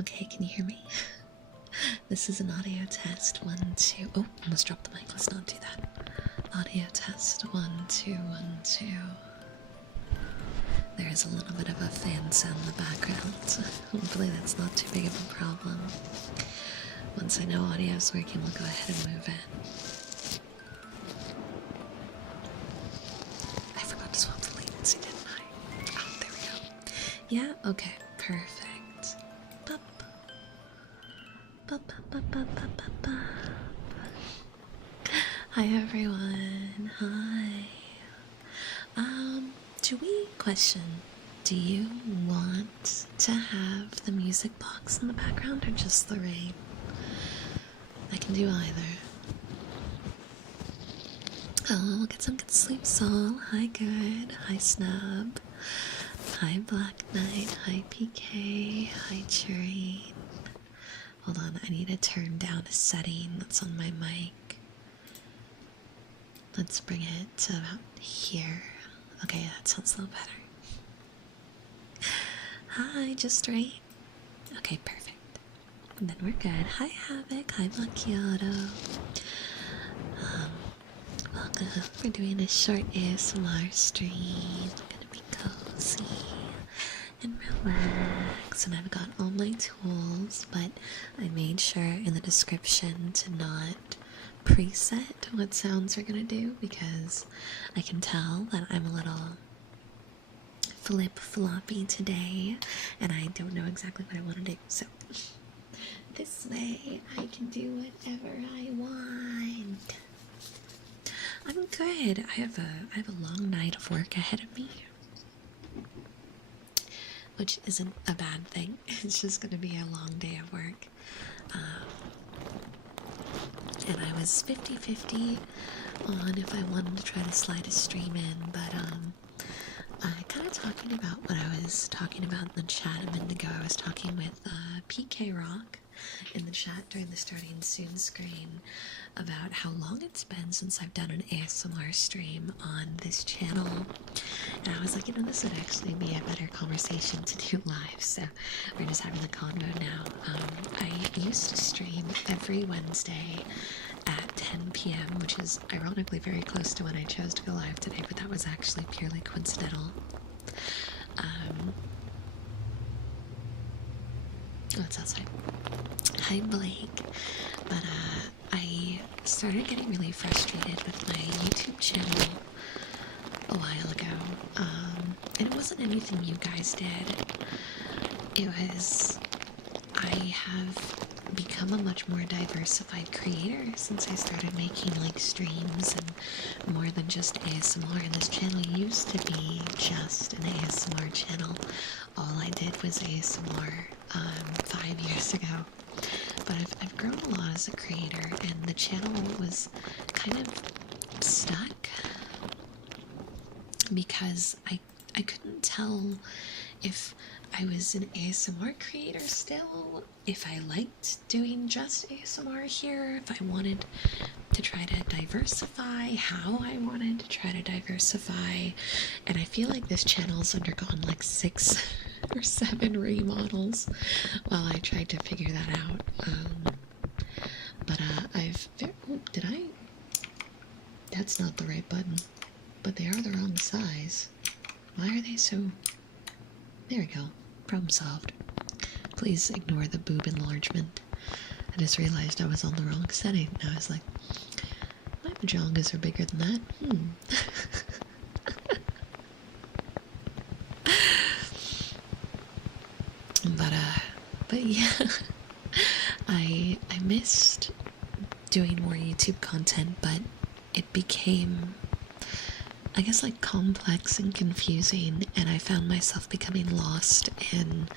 Okay, can you hear me? This is an audio test. 1, 2. Oh, almost dropped the mic. Let's not do that. Audio test. 1, 2, 1, 2. There is a little bit of a fan sound in the background. Hopefully that's not too big of a problem. Once I know audio is working, we'll go ahead and move in. I forgot to swap the latency, didn't I? Oh, there we go. Yeah, okay, perfect. Bup. Bup, bup, bup, bup, bup, bup, bup. Hi everyone, hi. Question. Do you want to have the music box in the background or just the rain? I can do either. Oh, we'll get some good sleep, Sol. Hi, good. Hi, Snub. Hi, Black Knight. Hi, PK. Hi, Cherry. Hold on, I need to turn down a setting that's on my mic. Let's bring it to about here. Okay, that sounds a little better. Hi, just right. Okay, perfect. And then we're good. Hi, Havoc. Hi, Macchiato. Welcome. We're doing a short ASMR stream. Gonna be cozy and relax. And I've got all my tools, but I made sure in the description to not preset what sounds we're gonna do because I can tell that I'm a little flip-floppy today and I don't know exactly what I want to do, so this way I can do whatever I want. I'm good. I have a long night of work ahead of me, which isn't a bad thing. It's just gonna be a long day of work. And I was 50-50 on if I wanted to try to slide a stream in, but kind of talking about what I was talking about in the chat a minute ago. I was talking with PK Rock in the chat during the starting soon screen about how long it's been since I've done an ASMR stream on this channel, and I was like, you know, this would actually be a better conversation to do live, so we're just having the convo now. I used to stream every Wednesday at 10 p.m., which is ironically very close to when I chose to go live today, but that was actually purely coincidental. Oh, it's outside. Hi, Blake. But I started getting really frustrated with my YouTube channel a while ago. And it wasn't anything you guys did. It was, I have become a much more diversified creator since I started making like streams and more than just ASMR. And this channel used to be just an ASMR channel. All I did was ASMR 5 years ago. But I've grown a lot as a creator, and the channel was kind of stuck because I couldn't tell if I was an ASMR creator still, if I liked doing just ASMR here, if I wanted to try to diversify, how I wanted to try to diversify, and I feel like this channel's undergone like 6 or 7 remodels while I tried to figure that out. But did I? That's not the right button, but they are the wrong size. Why are they so? There we go. Problem solved. Please ignore the boob enlargement. I just realized I was on the wrong setting. I was like, my pajongas are bigger than that. But yeah, I missed doing more YouTube content, but it became, I guess, like complex and confusing, and I found myself becoming lost in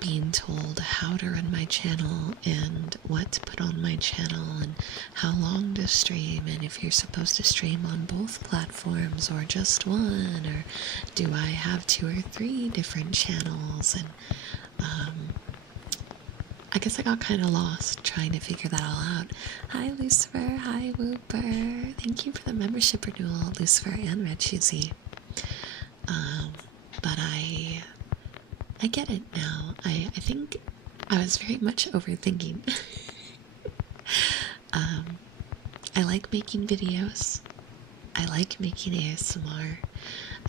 being told how to run my channel and what to put on my channel and how long to stream, and if you're supposed to stream on both platforms or just one, or do I have 2 or 3 different channels, and I guess I got kind of lost trying to figure that all out. Hi Lucifer, hi Whooper, thank you for the membership renewal, Lucifer and Red Cheesy. But I get it now. I think I was very much overthinking. I like making videos. I like making ASMR.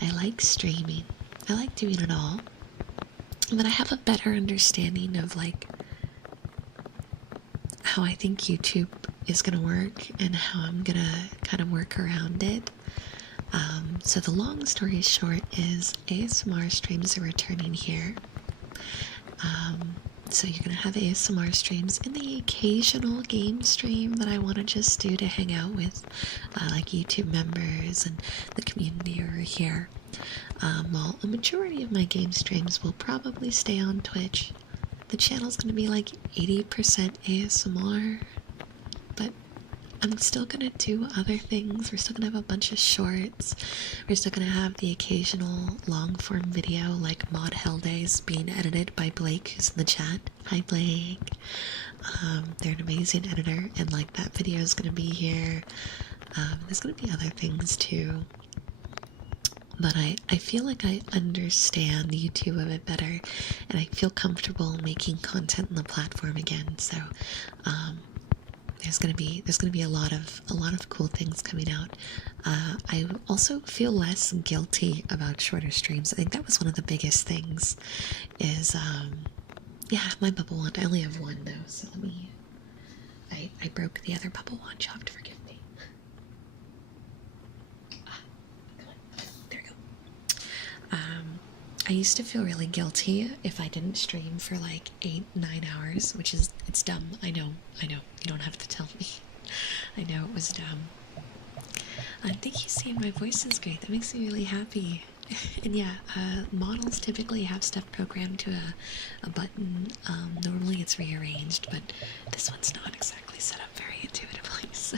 I like streaming. I like doing it all. But I have a better understanding of like how I think YouTube is gonna work and how I'm gonna kind of work around it. So the long story short is ASMR streams are returning here. So you're gonna have ASMR streams and the occasional game stream that I want to just do to hang out with like YouTube members and the community over here. While a majority of my game streams will probably stay on Twitch. The channel's gonna be like 80% ASMR, but I'm still gonna do other things. We're still gonna have a bunch of shorts. We're still gonna have the occasional long form video like Mod Hell Days being edited by Blake, who's in the chat. Hi Blake. They're an amazing editor, and like that video is gonna be here. There's gonna be other things too. But I feel like I understand YouTube a bit better, and I feel comfortable making content on the platform again. So there's gonna be a lot of cool things coming out. I also feel less guilty about shorter streams. I think that was one of the biggest things. Is yeah, my bubble wand. I only have one though, so let me. I broke the other bubble wand. You'll have to forgive me. I used to feel really guilty if I didn't stream for like 8-9 hours, which is, it's dumb. I know, you don't have to tell me. I know it was dumb. Thank you, Sam. My voice is great. That makes me really happy. And yeah, models typically have stuff programmed to a button. Normally it's rearranged, but this one's not exactly set up very intuitively, so.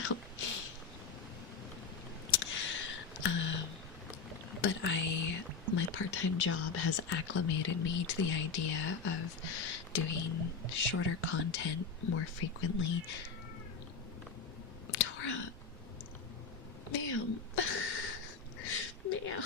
But my part-time job has acclimated me to the idea of doing shorter content more frequently. Tora, ma'am, ma'am.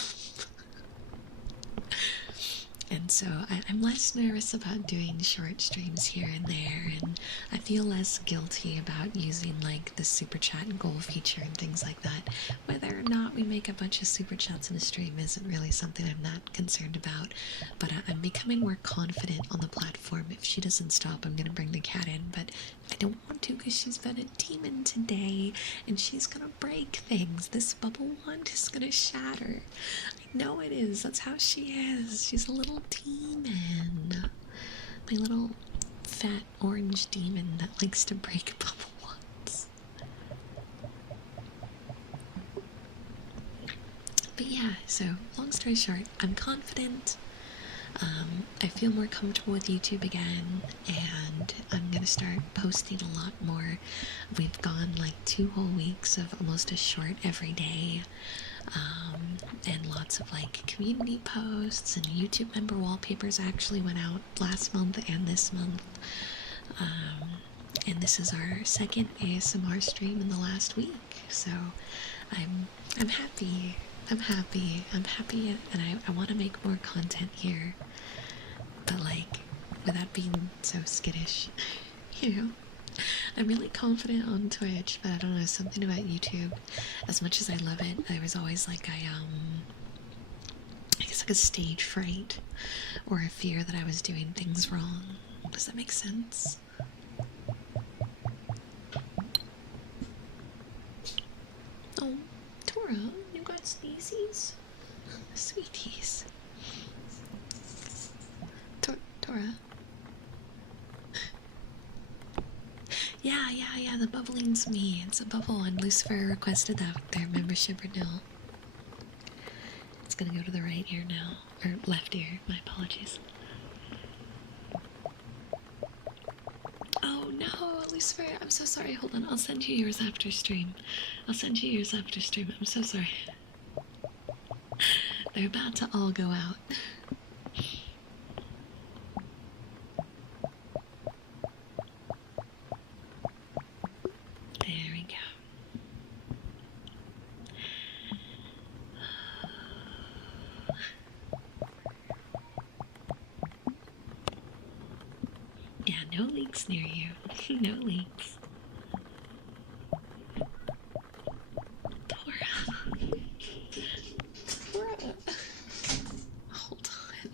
And so I'm less nervous about doing short streams here and there, and I feel less guilty about using like the super chat and goal feature and things like that. Whether or not we make a bunch of super chats in a stream isn't really something I'm that concerned about, but I'm becoming more confident on the platform. If she doesn't stop, I'm gonna bring the cat in, but I don't want to because she's been a demon today and she's gonna break things. This bubble wand is gonna shatter. I know it is. That's how she is. She's a little demon. My little fat orange demon that likes to break bubble wands. But yeah, so long story short, I'm confident. I feel more comfortable with YouTube again, and I'm gonna start posting a lot more. We've gone like 2 whole weeks of almost a short every day. And lots of like community posts, and YouTube member wallpapers actually went out last month and this month. And this is our second ASMR stream in the last week, so I'm happy. I'm happy, and I want to make more content here, but like without being so skittish. You know, I'm really confident on Twitch, but I don't know, something about YouTube, as much as I love it, there was always like I guess like a stage fright or a fear that I was doing things wrong. Does that make sense? Oh, Tora, you got sneezies? Sweeties. Tora. Yeah, the bubbling's me. It's a bubble, and Lucifer requested that their membership renewal. It's gonna go to the right ear now. Or left ear, my apologies. Oh no, Lucifer, I'm so sorry. Hold on, I'll send you yours after stream. I'm so sorry. They're about to all go out. There we go. Yeah, no, No leaks near you. No leaks. Tora. Tora. Hold on.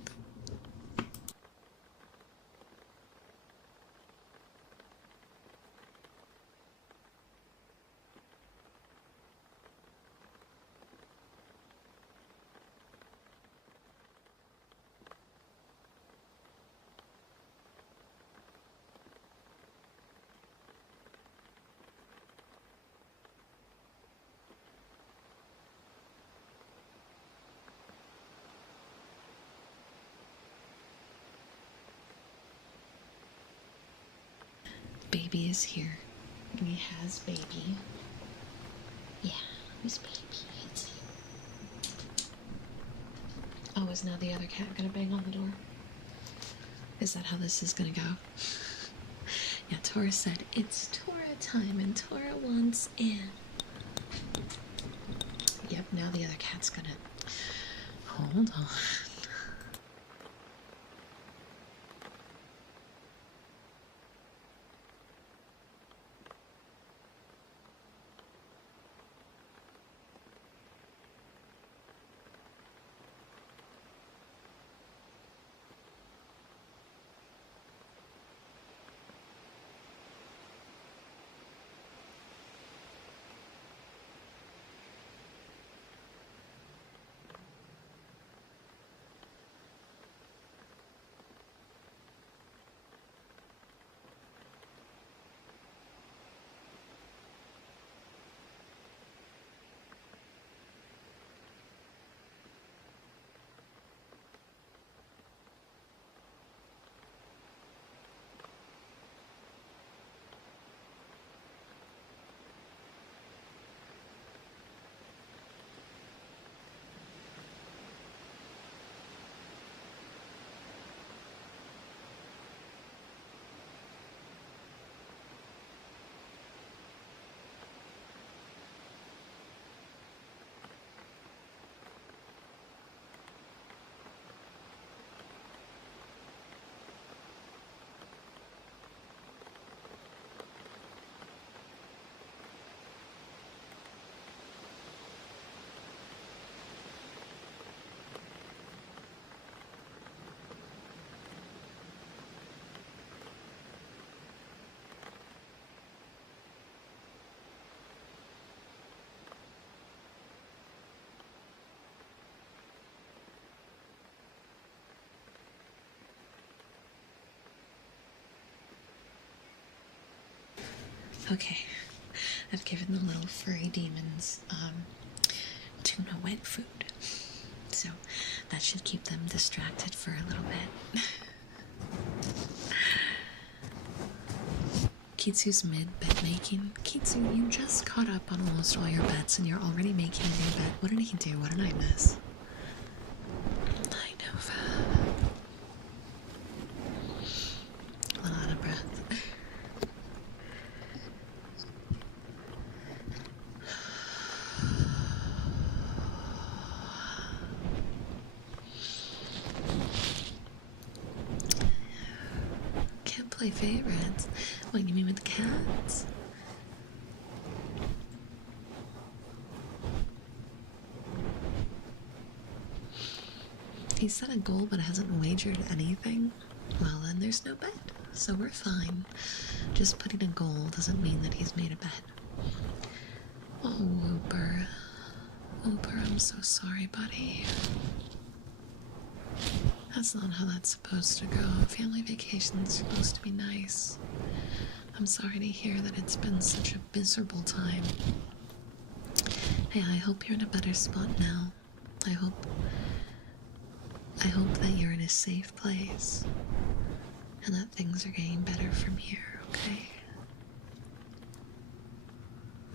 Baby is here. He has baby. Yeah, who's baby? It's him. Oh, is now the other cat gonna bang on the door? Is that how this is gonna go? Yeah, Tora said, it's Tora time and Tora wants in. Yep, now the other cat's gonna... Hold on. Okay, I've given the little furry demons tuna wet food, so that should keep them distracted for a little bit. Kitsu's mid-bed making. Kitsu, you just caught up on almost all your bets and you're already making a new bed. What did he do? What did I miss? I know. A little out of breath. Can't play favorites. What, you mean with the cats? He set a goal but hasn't wagered anything? Well, then there's no bet, so we're fine. Just putting a goal doesn't mean that he's made a bet. Oh, Whooper. Whooper, I'm so sorry, buddy. That's not how that's supposed to go. Family vacation's supposed to be nice. I'm sorry to hear that it's been such a miserable time. Hey, I hope you're in a better spot now. I hope that you're in a safe place and that things are getting better from here, okay?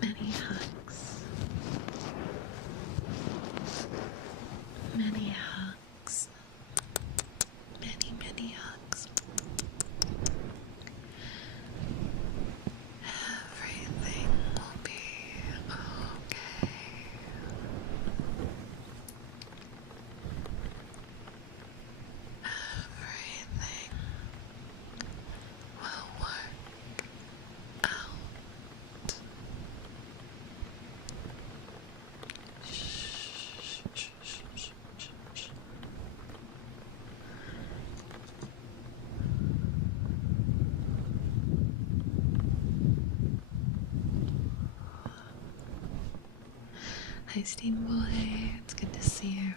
Many hugs. Many hugs. Many, many hugs. Everything will be okay. Everything will Hi, Steam Boy. It's good to see you.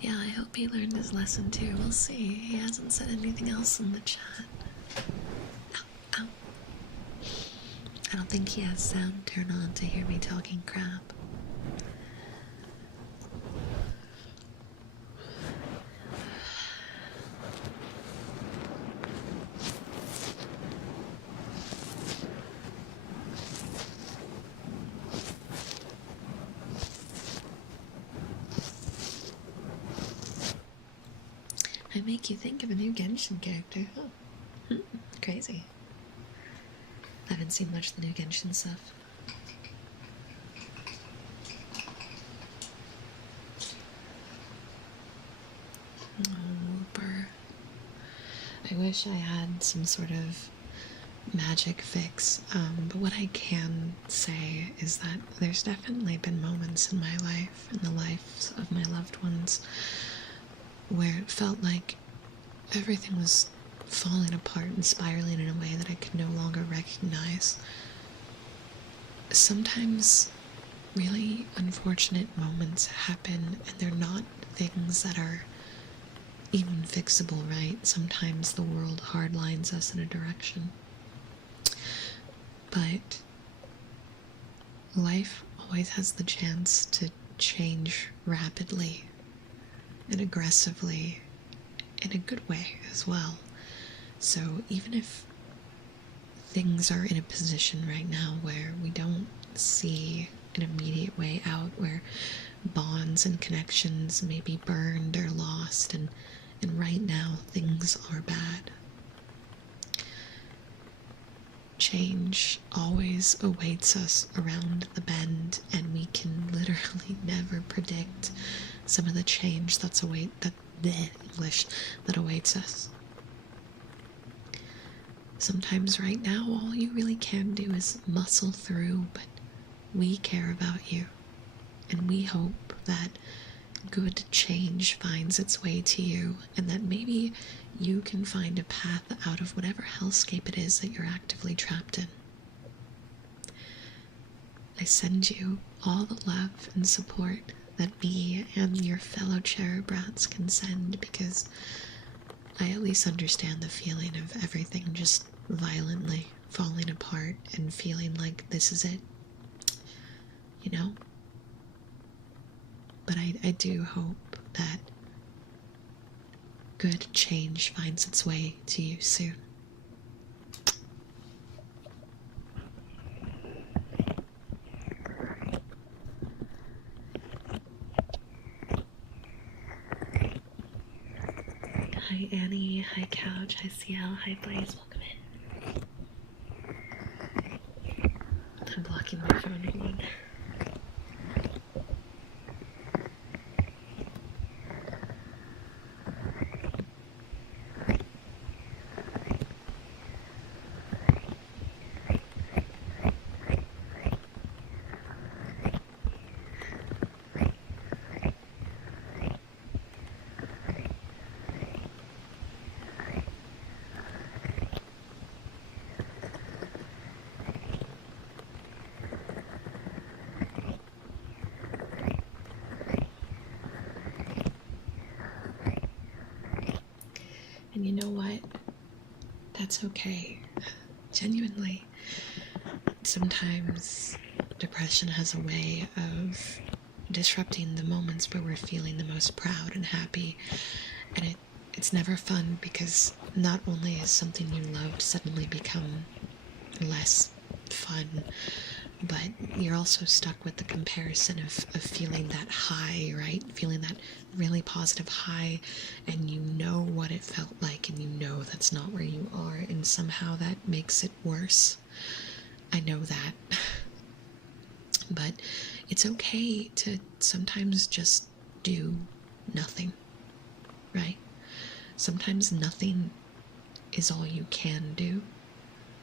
Yeah, I hope he learned his lesson too. We'll see. He hasn't said anything else in the chat. Ow, ow. I don't think he has sound turned on to hear me talking crap. I make you think of a new Genshin character. Oh. Crazy. I haven't seen much of the new Genshin stuff. Oh, Whooper. I wish I had some sort of magic fix, but what I can say is that there's definitely been moments in my life, in the lives of my loved ones, where it felt like everything was falling apart and spiraling in a way that I could no longer recognize. Sometimes really unfortunate moments happen, and they're not things that are even fixable, right? Sometimes the world hardlines us in a direction. But life always has the chance to change rapidly and aggressively, in a good way as well. So even if things are in a position right now where we don't see an immediate way out, where bonds and connections may be burned or lost, and right now things are bad, change always awaits us around the bend, and we can literally never predict some of the change that awaits us. Sometimes right now all you really can do is muscle through, but we care about you, and we hope that good change finds its way to you, and that maybe you can find a path out of whatever hellscape it is that you're actively trapped in. I send you all the love and support that me and your fellow cherub rats can send, because I at least understand the feeling of everything just violently falling apart and feeling like this is it, you know? But I do hope that good change finds its way to you soon. Hi Annie, hi Couch, hi CL, hi Blaze, welcome in. I'm blocking my phone, hold on. And you know what? That's okay. Genuinely. Sometimes depression has a way of disrupting the moments where we're feeling the most proud and happy. And it's never fun, because not only is something you loved suddenly become less fun, but you're also stuck with the comparison of feeling that high, right? Feeling that really positive high, and you know what it felt like, and you know that's not where you are, and somehow that makes it worse. I know that. But it's okay to sometimes just do nothing, right? Sometimes nothing is all you can do,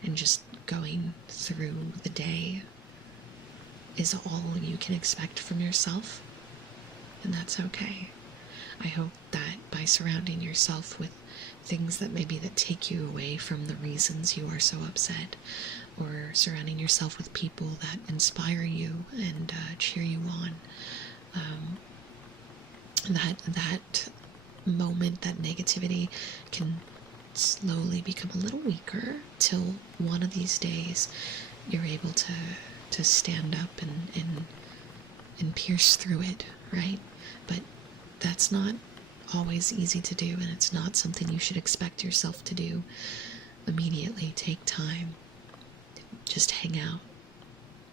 and just going through the day is all you can expect from yourself, and that's okay. I hope that by surrounding yourself with things that maybe that take you away from the reasons you are so upset, or surrounding yourself with people that inspire you and cheer you on. That moment, that negativity can slowly become a little weaker till one of these days you're able to stand up and pierce through it, right? But that's not always easy to do, and it's not something you should expect yourself to do immediately. Take time. Just hang out.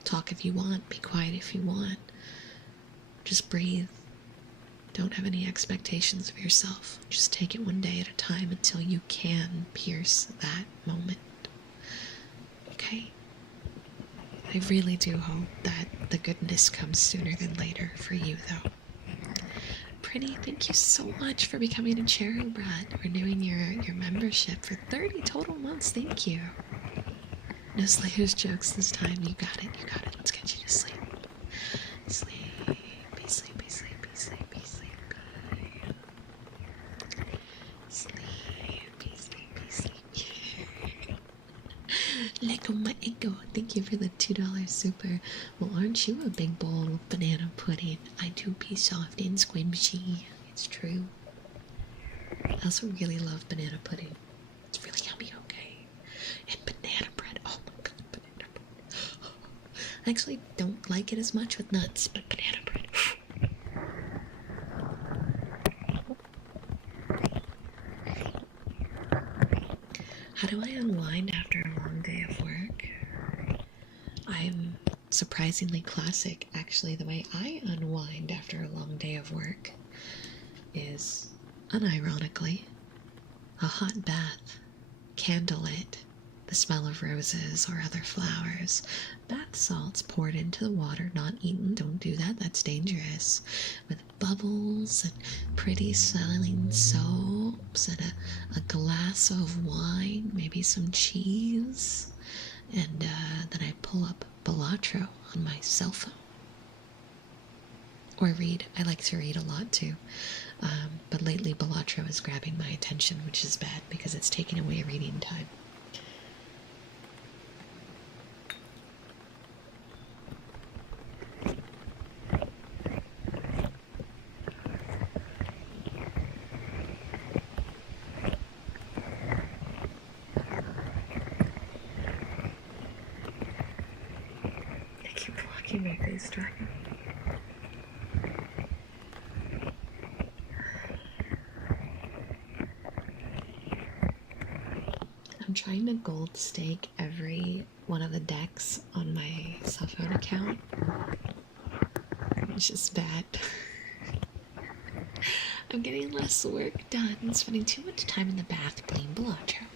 Talk if you want. Be quiet if you want. Just breathe. Don't have any expectations of yourself. Just take it one day at a time until you can pierce that moment. Okay? I really do hope that the goodness comes sooner than later for you, though. Pretty, thank you so much for becoming a cherry brat, renewing your membership for 30 total months. Thank you. No Slayer's jokes this time. You got it. You got it. Let's get you to sleep. Sleepy, sleepy, sleepy, sleepy, sleepy. Sleepy, sleepy, sleepy. Let go my ego. Thank you for the $2 super. Well, aren't you a big bowl of banana pudding? I do be soft and squishy. It's true. I also really love banana pudding. It's really yummy, okay? And banana bread. Oh my god, banana bread. I actually don't like it as much with nuts, but banana bread. How do I unwind after a long day of work? I'm surprisingly classic. Actually, the way I unwind after a long day of work is, unironically, a hot bath, candlelit, the smell of roses or other flowers, bath salts poured into the water, not eaten. Don't do that, that's dangerous. With bubbles and pretty smelling soaps and a glass of wine, maybe some cheese, and then I pull up Balatro on my cell phone. Or read. I like to read a lot too. But lately Balatro is grabbing my attention, which is bad because it's taking away reading time. I keep blocking my face dragon. I'm trying to gold stake every one of the decks on my cell phone account, which is bad. I'm getting less work done, spending too much time in the bath playing Balatro.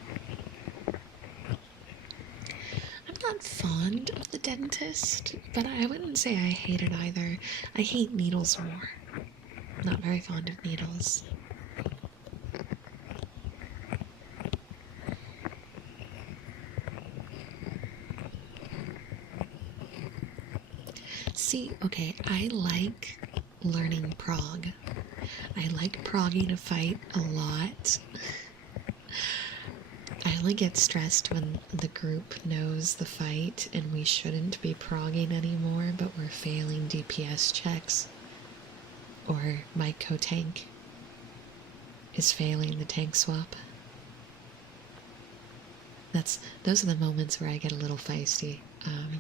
I'm not fond of the dentist, but I wouldn't say I hate it either. I hate needles more. Not very fond of needles. See, okay, I like learning prog. I like progging a fight a lot. I only get stressed when the group knows the fight and we shouldn't be progging anymore, but we're failing DPS checks. Or my co-tank is failing the tank swap. Those are the moments where I get a little feisty.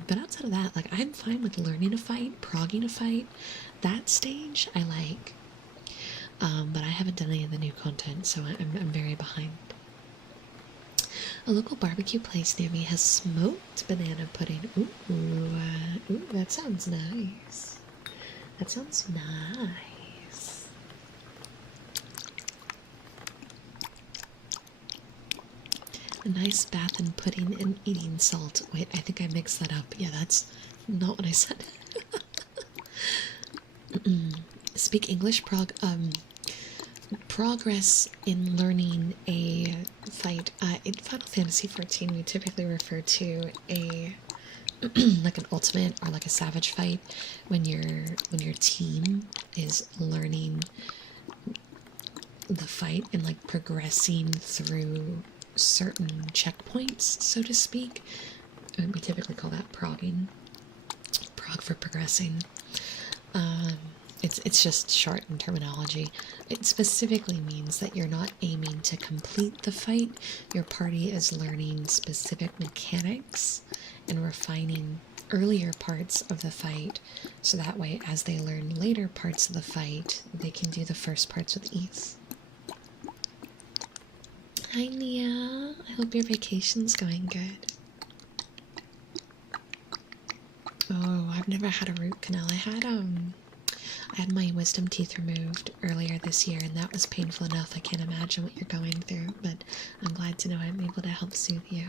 But outside of that, like, I'm fine with learning a fight, progging a fight. That stage I like. But I haven't done any of the new content, so I'm very behind. A local barbecue place near me has smoked banana pudding. Ooh, that sounds nice. That sounds nice. A nice bath and pudding and eating salt. Wait, I think I mixed that up. Yeah, that's not what I said. Speak English, progress in learning a fight. In Final Fantasy XIV, we typically refer to a like an ultimate or like a savage fight when your team is learning the fight and like progressing through certain checkpoints, so to speak. And we typically call that progging. Prog for progressing. It's just short in terminology. It specifically means that you're not aiming to complete the fight. Your party is learning specific mechanics and refining earlier parts of the fight, so that way as they learn later parts of the fight, they can do the first parts with ease. Hi Nia, I hope your vacation's going good. Oh, I've never had a root canal. I had my wisdom teeth removed earlier this year, and that was painful enough. I can't imagine what you're going through, but I'm glad to know I'm able to help soothe you.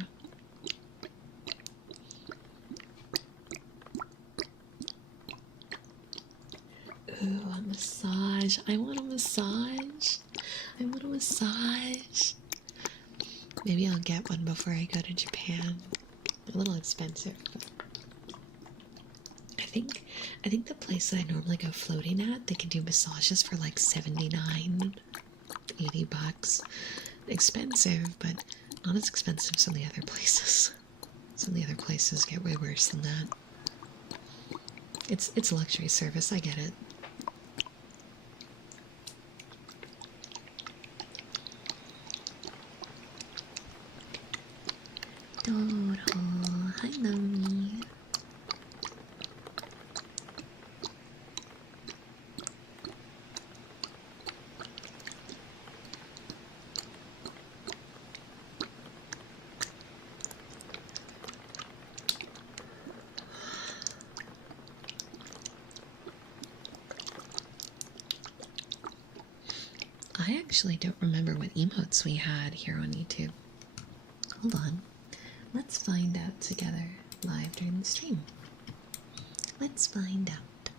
Ooh, a massage. I want a massage. I want a massage. Maybe I'll get one before I go to Japan. A little expensive, but I think the place that I normally go floating at, they can do massages for like $79, $80. Expensive, but not as expensive as some of the other places. Some of the other places get way worse than that. It's luxury service, I get it. Dodo, hi Nami. I actually don't remember what emotes we had here on YouTube. Hold on. Let's find out together live during the stream. Let's find out.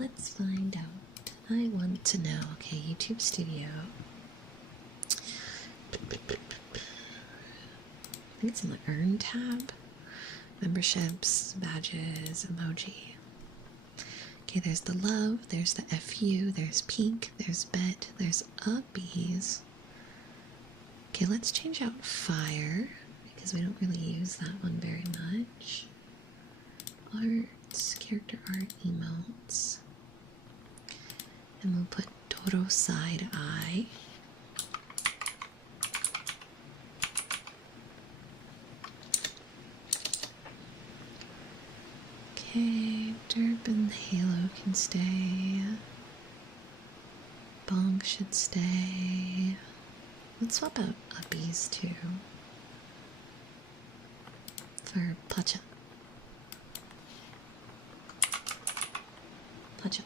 Let's find out. I want to know. Okay, YouTube Studio. I think it's in the Earn tab. Memberships, badges, emoji. Okay, there's the love, there's the FU, there's pink, there's bet, there's uppies. Okay, let's change out fire, because we don't really use that one very much. Arts, character art, emotes. And we'll put Toro side eye. Okay, Derp and Halo can stay. Bonk should stay. Let's swap out uppies too. For Pacha. Pacha.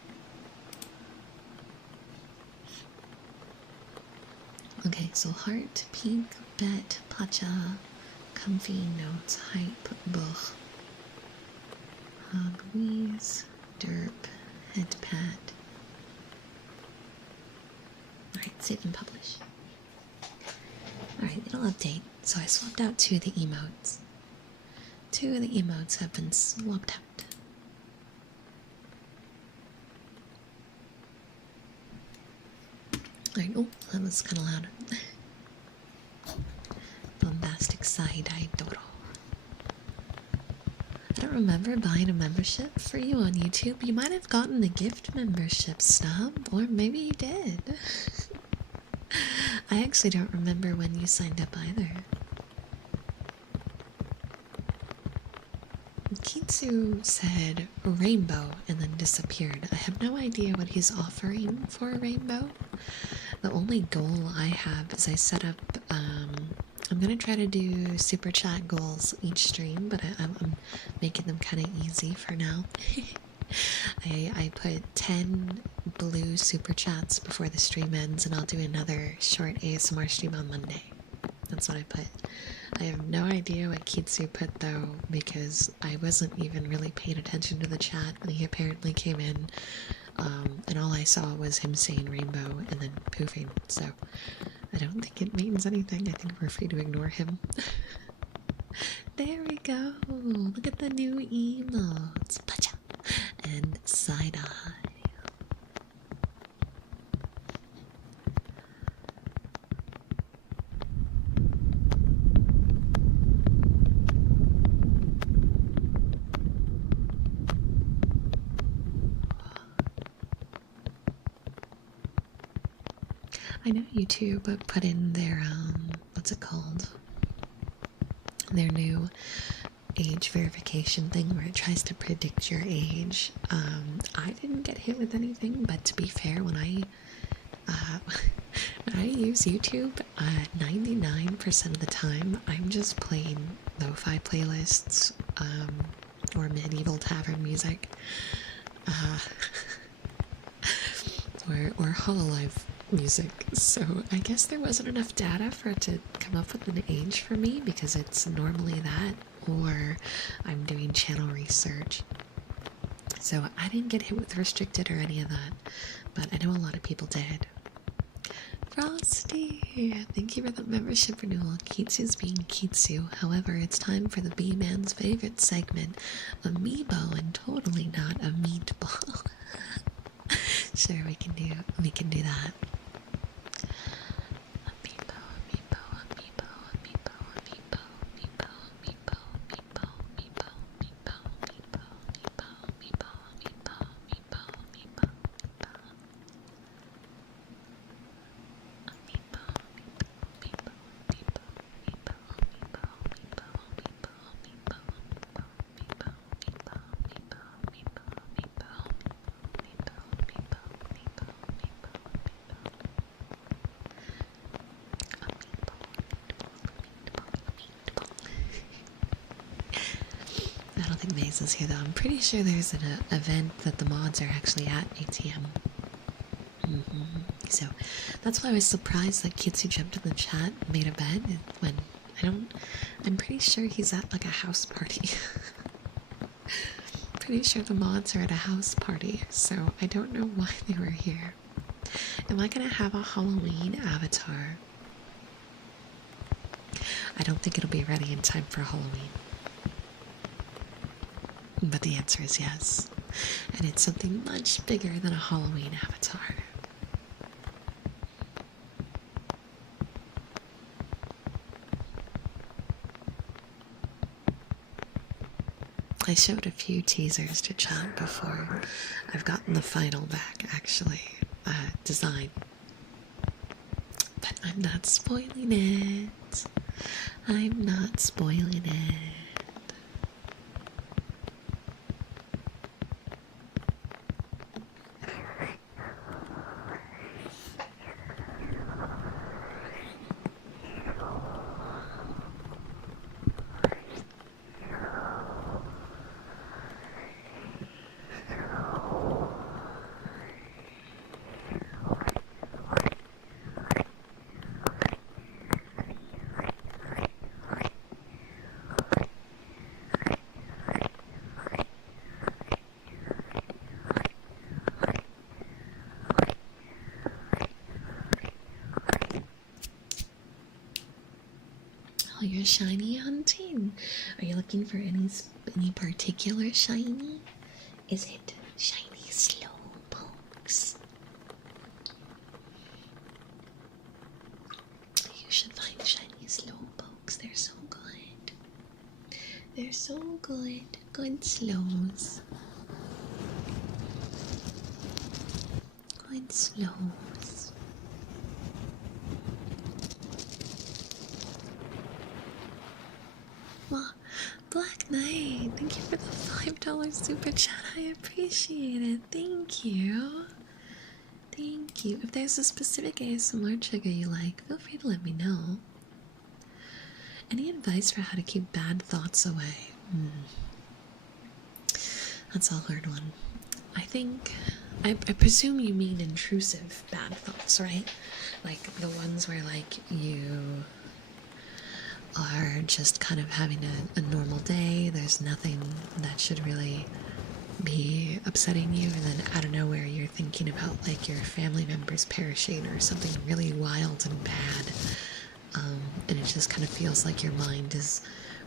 Okay, so heart, pink, bet, Pacha, comfy, notes, hype, bugh. Louise, derp, headpat. Alright, save and publish. Alright, it'll update. So I swapped out 2 of the emotes. 2 of the emotes have been swapped out. Alright, oh, that was kind of loud. Bombastic side-eye Doro. I don't remember buying a membership for you on YouTube. You might have gotten a gift membership stub, or maybe you did. I actually don't remember when you signed up either. Kitsu said rainbow and then disappeared. I have no idea what he's offering for a rainbow. The only goal I have is I set up, I'm going to try to do super chat goals each stream, but I'm making them kind of easy for now. I put 10 blue super chats before the stream ends, and I'll do another short ASMR stream on Monday. That's what I put. I have no idea what Kitsu put though, because I wasn't even really paying attention to the chat when he apparently came in, and all I saw was him saying rainbow and then poofing, so I don't think it means anything. I think we're free to ignore him. There we go. Look at the new emotes. Pacha and side eye. I know YouTube put in their, what's it called? Their new age verification thing where it tries to predict your age. I didn't get hit with anything, but to be fair, when I when I use YouTube, 99% of the time I'm just playing lo-fi playlists, or medieval tavern music, or Hololive music. So I guess there wasn't enough data for it to come up with an age for me, because it's normally that, or I'm doing channel research. So I didn't get hit with restricted or any of that, but I know a lot of people did. Frosty, thank you for the membership renewal. Kitsu's being Kitsu. However, it's time for the B-Man's favorite segment, Amiibo, and totally not a meatball. Sure, we can do that. Amiibo, amiibo, amiibo, amiibo, amiibo, amiibo, amiibo, amiibo, amiibo, amiibo, amiibo, amiibo, amiibo, amiibo, amiibo, I don't think Maze is here though. I'm pretty sure there's an event that the mods are actually at ATM. So that's why I was surprised that Kitsu jumped in the chat and made a bet when I'm pretty sure he's at like a house party. Pretty sure the mods are at a house party, so I don't know why they were here. Am I gonna have a Halloween avatar? I don't think it'll be ready in time for Halloween. But the answer is yes. And it's something much bigger than a Halloween avatar. I showed a few teasers to chat before. I've gotten the final back, actually, design. But I'm not spoiling it. I'm not spoiling it. Oh, you're shiny hunting. Are you looking for any particular shiny? Is it shiny slowpokes? You should find shiny slowpokes. They're so good. They're so good. Good slows. Good slows. Well, Black Knight, thank you for the $5 super chat. I appreciate it. Thank you. Thank you. If there's a specific ASMR trigger you like, feel free to let me know. Any advice for how to keep bad thoughts away? That's a hard one. I think, I presume you mean intrusive bad thoughts, right? Like the ones where like you are just kind of having a normal day, there's nothing that should really be upsetting you, and then out of nowhere you're thinking about like your family members perishing or something really wild and bad, and it just kind of feels like your mind is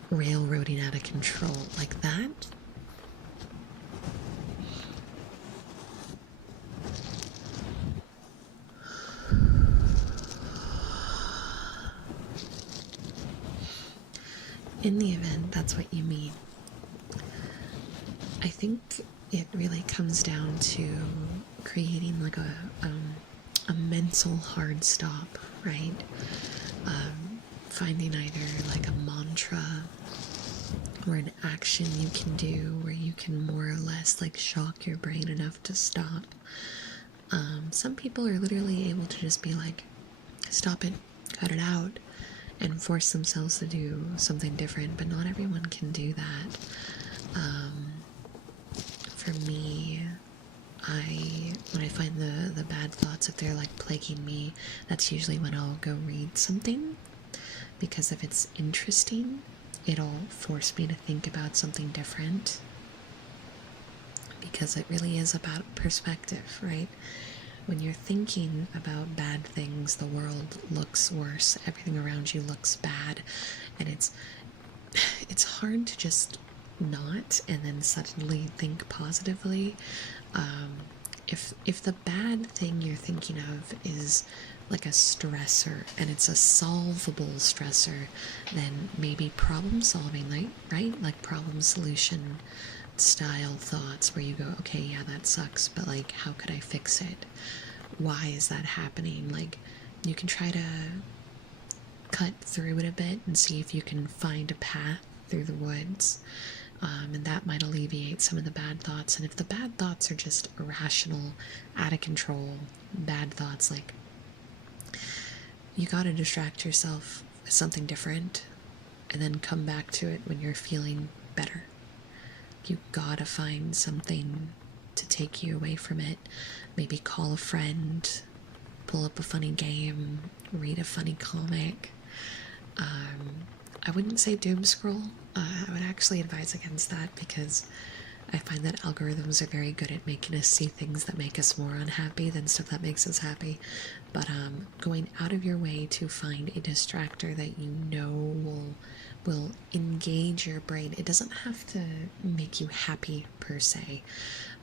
railroading out of control, like that. In the event that's what you mean, I think it really comes down to creating like a a mental hard stop, right? Finding either like a mantra or an action you can do where you can more or less like shock your brain enough to stop. Some people are literally able to just be like, stop it, cut it out, and force themselves to do something different, but not everyone can do that. For me, when I find the bad thoughts, if they're like plaguing me, that's usually when I'll go read something, because if it's interesting, it'll force me to think about something different, because it really is about perspective, right? When you're thinking about bad things, the world looks worse, everything around you looks bad, and it's hard to just not and then suddenly think positively. If the bad thing you're thinking of is like a stressor and it's a solvable stressor, then maybe problem solving, right? Like problem solution style thoughts where you go, okay, yeah, that sucks, but like, how could I fix it? Why is that happening? Like, you can try to cut through it a bit and see if you can find a path through the woods, and that might alleviate some of the bad thoughts. And if the bad thoughts are just irrational, out of control bad thoughts, like, you gotta distract yourself with something different and then come back to it when you're feeling better. You gotta find something to take you away from it. Maybe call a friend, pull up a funny game, read a funny comic. I wouldn't say doom scroll. I would actually advise against that, because I find that algorithms are very good at making us see things that make us more unhappy than stuff that makes us happy. But going out of your way to find a distractor that you know will engage your brain. It doesn't have to make you happy per se,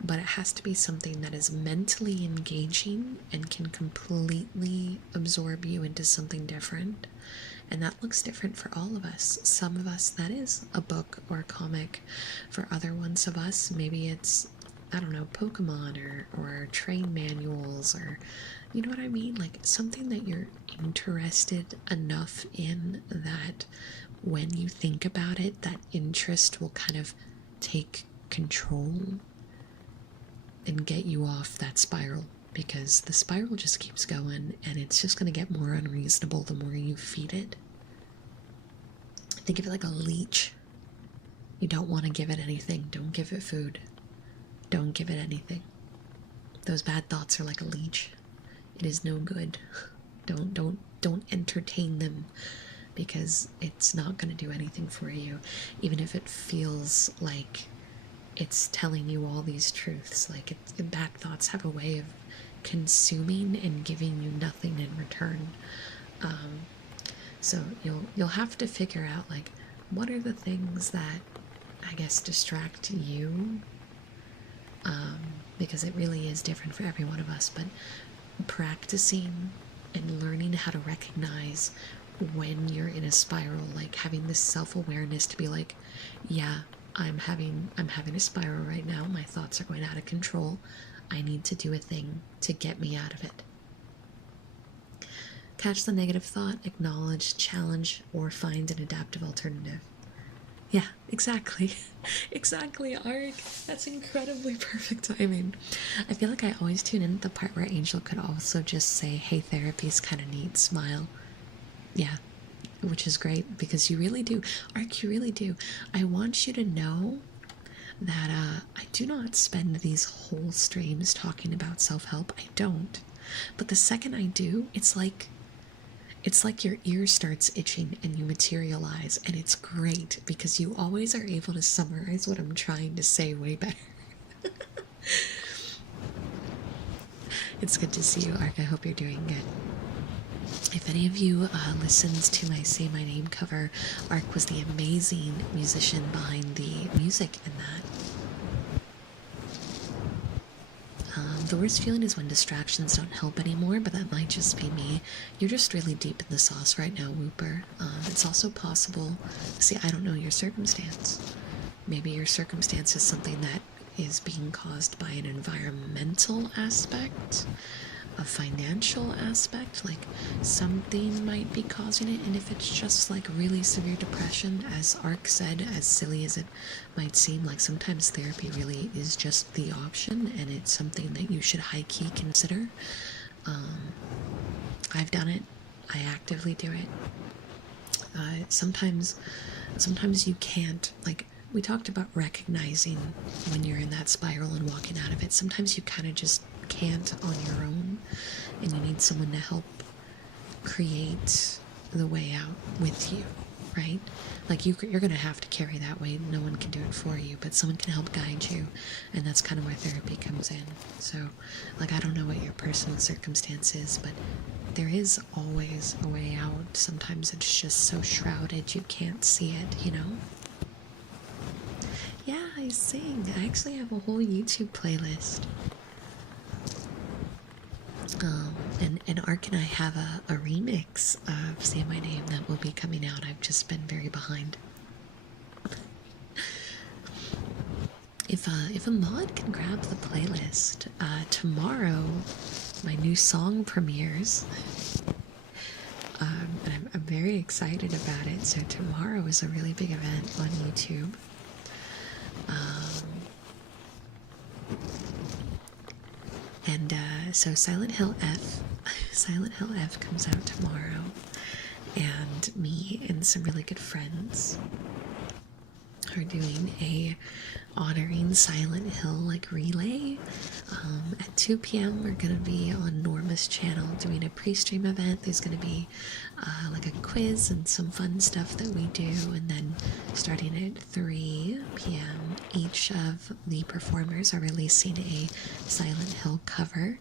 but it has to be something that is mentally engaging and can completely absorb you into something different. And that looks different for all of us. Some of us, that is a book or a comic. For other ones of us, maybe it's, I don't know, Pokemon or train manuals, or, you know what I mean? Like something that you're interested enough in that when you think about it, that interest will kind of take control and get you off that spiral. Because the spiral just keeps going, and it's just going to get more unreasonable the more you feed it. Think of it like a leech. You don't want to give it anything. Don't give it food. Don't give it anything. Those bad thoughts are like a leech. It is no good. Don't entertain them, because it's not going to do anything for you, even if it feels like it's telling you all these truths. Like, bad thoughts have a way of consuming and giving you nothing in return. So you'll have to figure out, like, what are the things that, I guess, distract you, because it really is different for every one of us. But practicing and learning how to recognize when you're in a spiral, like having this self-awareness to be like, yeah, I'm having a spiral right now, my thoughts are going out of control, I need to do a thing to get me out of it. Catch the negative thought, acknowledge, challenge, or find an adaptive alternative. Yeah, exactly. Exactly, Ark. That's incredibly perfect timing. I feel like I always tune in at the part where Angel could also just say, hey, therapy's kind of neat, smile. Yeah, which is great, because you really do. Ark, you really do. I want you to know that I do not spend these whole streams talking about self-help. I don't. But the second I do, it's like your ear starts itching and you materialize, and it's great because you always are able to summarize what I'm trying to say way better. It's good to see you, Ark. I hope you're doing good. If any of you listens to my Say My Name cover, Ark was the amazing musician behind the music in that. The worst feeling is when distractions don't help anymore, but that might just be me. You're just really deep in the sauce right now, Whooper. It's also possible, see, I don't know your circumstance. Maybe your circumstance is something that is being caused by an environmental aspect. a financial aspect, like something might be causing it. And if it's just like really severe depression, as Ark said, as silly as it might seem, like sometimes therapy really is just the option, and it's something that you should high-key consider. I've done it. I actively do it. Sometimes you can't, like, we talked about recognizing when you're in that spiral and walking out of it. Sometimes you kind of just can't on your own, and you need someone to help create the way out with you, right? Like, you're gonna have to carry that weight. No one can do it for you, but someone can help guide you, and that's kind of where therapy comes in. So, like, I don't know what your personal circumstance is, but there is always a way out. Sometimes it's just so shrouded you can't see it, you know? Yeah, I sing. I actually have a whole YouTube playlist. And Ark and I have a remix of Say My Name that will be coming out. I've just been very behind. If a mod can grab the playlist, tomorrow my new song premieres. And I'm very excited about it. So tomorrow is a really big event on YouTube. And so Silent Hill F comes out tomorrow, and me and some really good friends are doing a honoring Silent Hill like relay. At 2 p.m. we're gonna be on Norma's channel doing a pre-stream event. There's gonna be like a quiz and some fun stuff that we do, and then starting at 3 p.m. each of the performers are releasing a Silent Hill cover.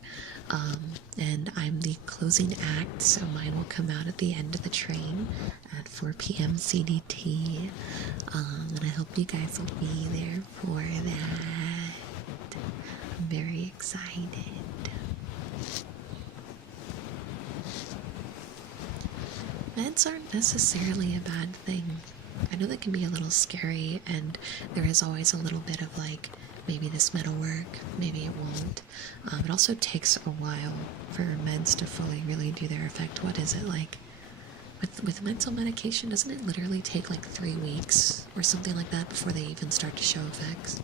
And I'm the closing act, so mine will come out at the end of the train at 4 p.m. CDT. And I hope you guys will be there for that. I'm very excited. Meds aren't necessarily a bad thing. I know they can be a little scary, and there is always a little bit of like, maybe this med'll work, maybe it won't. It also takes a while for meds to fully really do their effect. What is it like? With mental medication, doesn't it literally take like 3 weeks or something like that before they even start to show effects?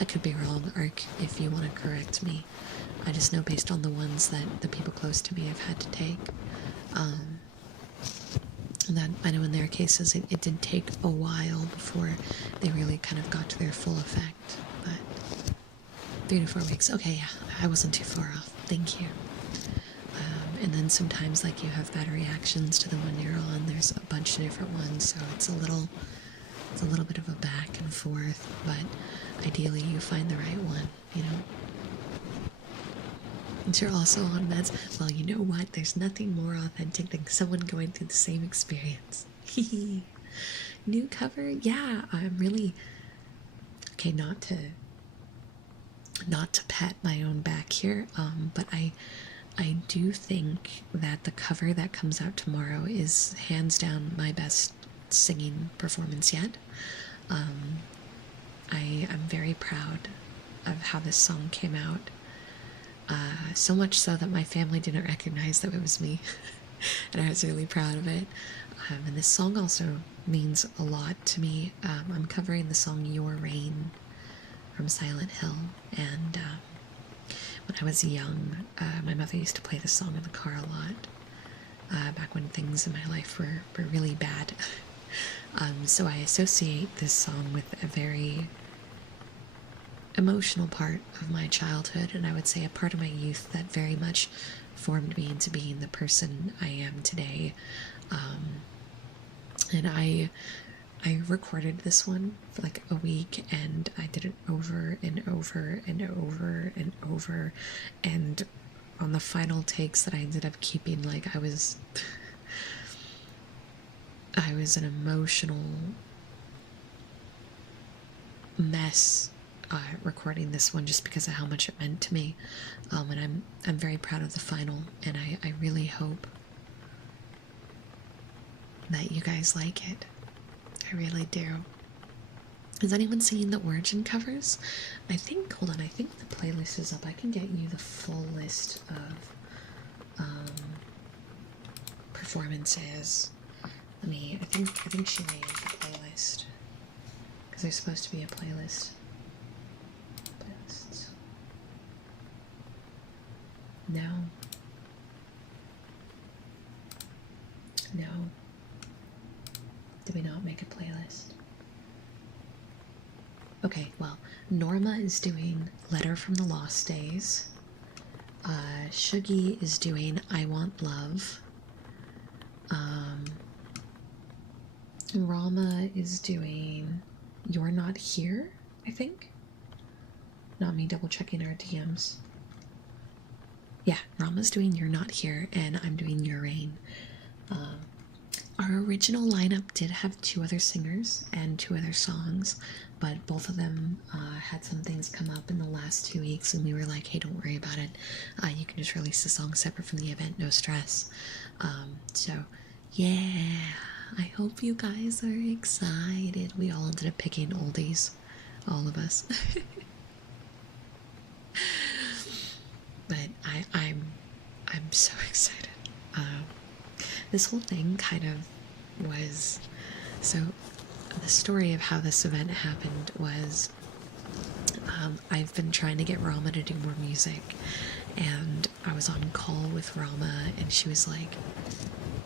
I could be wrong, Ark, if you want to correct me. I just know based on the ones that the people close to me have had to take. That I know in their cases it did take a while before they really kind of got to their full effect. But 3 to 4 weeks. Okay, yeah, I wasn't too far off. Thank you. And then sometimes, like, you have bad reactions to the one you're on. There's a bunch of different ones, so it's a little bit of a back and forth. But ideally, you find the right one. You know. And you're also on meds. Well, you know what? There's nothing more authentic than someone going through the same experience. New cover, yeah. I'm really okay. Not to pat my own back here, but I do think that the cover that comes out tomorrow is hands down my best singing performance yet. I'm very proud of how this song came out. So much so that my family didn't recognize that it was me, and I was really proud of it. And this song also means a lot to me. I'm covering the song Your Rain from Silent Hill, and when I was young, my mother used to play this song in the car a lot, back when things in my life were really bad. So I associate this song with a very emotional part of my childhood, and I would say a part of my youth that very much formed me into being the person I am today. And I recorded this one for like a week, and I did it over and over and over and over, and on the final takes that I ended up keeping, like, I was an emotional mess recording this one, just because of how much it meant to me. And I'm very proud of the final, and I really hope that you guys like it. I really do. Has anyone seen the Origin covers? I think, hold on, I think the playlist is up. I can get you the full list of performances. I think she made the playlist. Because there's supposed to be a playlist. Playlists. No. No. Did we not make a playlist? Okay, well, Norma is doing Letter from the Lost Days. Shuggy is doing I Want Love. Rama is doing You're Not Here, I think. Not me double checking our DMs. Yeah, Rama's doing You're Not Here, and I'm doing Your Rain. Our original lineup did have 2 other singers and 2 other songs, but both of them had some things come up in the last 2 weeks, and we were like, hey, don't worry about it. You can just release the song separate from the event, no stress. So, yeah, I hope you guys are excited. We all ended up picking oldies, all of us. But I'm so excited. This whole thing kind of was, so the story of how this event happened was, I've been trying to get Rama to do more music, and I was on call with Rama, and she was like,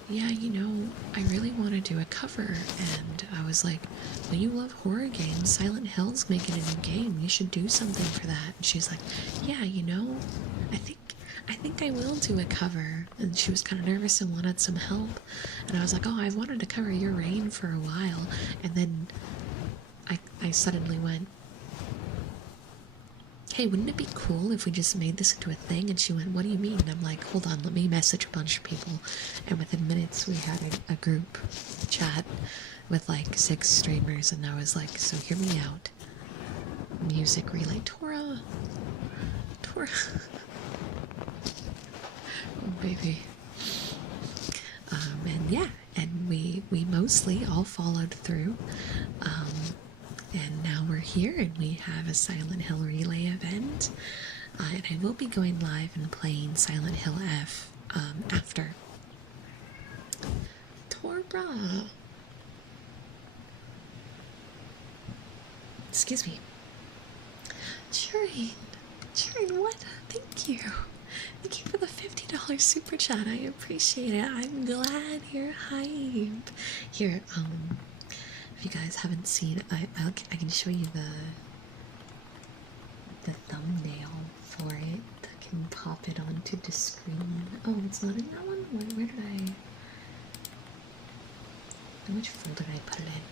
yeah, you know, I really want to do a cover. And I was like, well, you love horror games. Silent Hill's making a new game. You should do something for that. And she's like, yeah, you know, I think I will do a cover. And she was kind of nervous and wanted some help. And I was like, oh, I've wanted to cover Your Rain for a while. And then I suddenly went, hey, wouldn't it be cool if we just made this into a thing? And she went, what do you mean? And I'm like, hold on, let me message a bunch of people. And within minutes, we had a group chat with like 6 streamers. And I was like, so hear me out. Music relay. Tora. Oh, baby. And yeah, and we mostly all followed through. And now we're here, and we have a Silent Hill Relay event. And I will be going live and playing Silent Hill F after. Torba! Excuse me. Turin, what? Thank you. Thank you for the $50 super chat. I appreciate it. I'm glad you're hype. Here, if you guys haven't seen, I can show you the thumbnail for it. I can pop it onto the screen. Oh, it's not in that one? Where did I... In which folder did I put it in?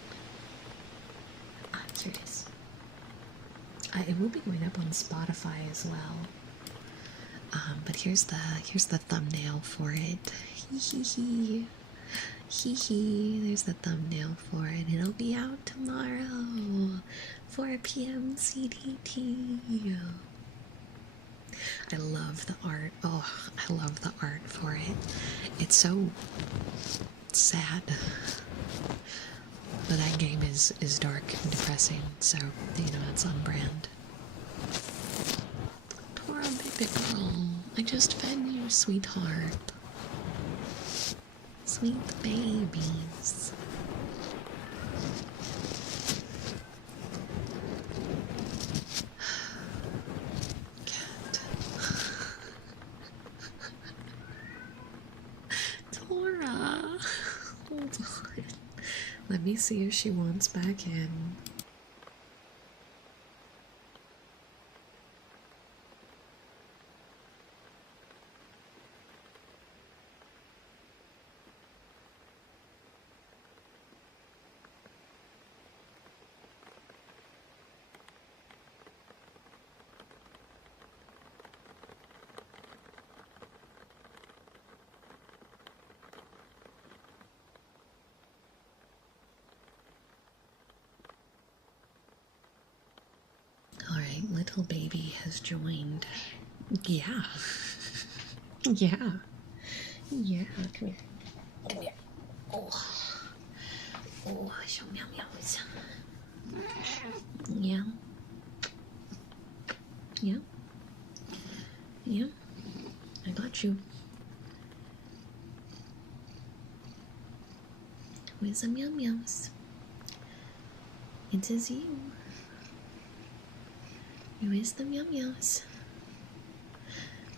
Ah, here it is. It will be going up on Spotify as well. But here's the thumbnail for it. Hee. There's the thumbnail for it. It'll be out tomorrow, 4 p.m. CDT. I love the art. Oh, I love the art for it. It's so sad. But that game is dark and depressing, so, you know, it's on brand. Tora, baby girl, I just fed you, sweetheart. Sweet babies. Cat. Tora, hold on. Let me see if she wants back in. Little baby has joined. Yeah. Yeah. Come here. Oh, show meow meows. Yeah. Yeah. Yeah. I got you. With some yum yums. It is you. You is them yum yums.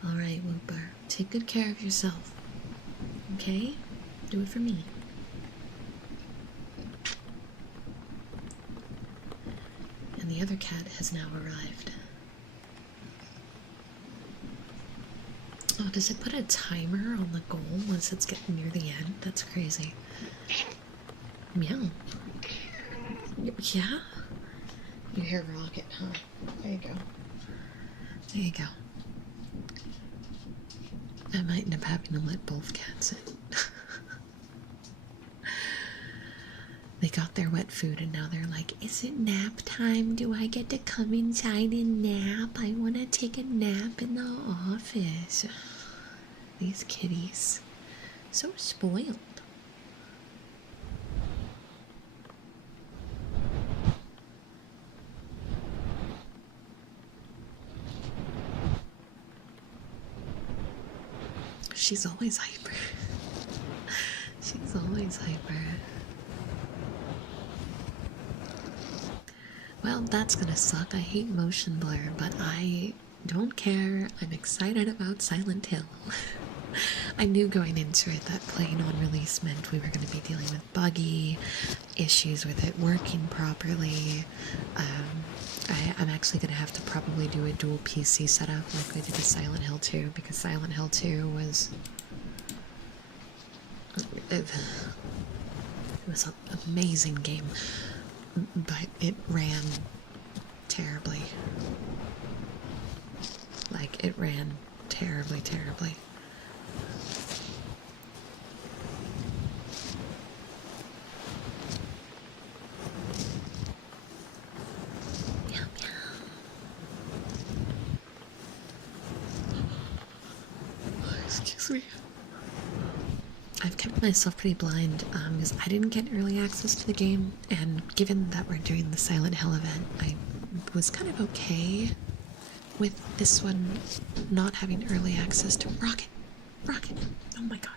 Alright, Whooper. Take good care of yourself. Okay? Do it for me. And the other cat has now arrived. Oh, does it put a timer on the goal once it's getting near the end? That's crazy. Meow. Yeah? You hear Rocket, huh? There you go. There you go. I might end up having to let both cats in. They got their wet food and now they're like, is it nap time? Do I get to come inside and nap? I want to take a nap in the office. These kitties. So spoiled. She's always hyper. She's always hyper. Well, that's gonna suck. I hate motion blur, but I don't care. I'm excited about Silent Hill. I knew going into it that playing on release meant we were going to be dealing with buggy issues with it working properly. I'm actually going to have to probably do a dual PC setup like we did with Silent Hill 2, because Silent Hill 2 was... It was an amazing game, but it ran terribly. Like, it ran terribly, terribly. Excuse me. I've kept myself pretty blind because I didn't get early access to the game, and given that we're doing the Silent Hill event, I was kind of okay with this one not having early access to Rocket. Rocket. Oh my god.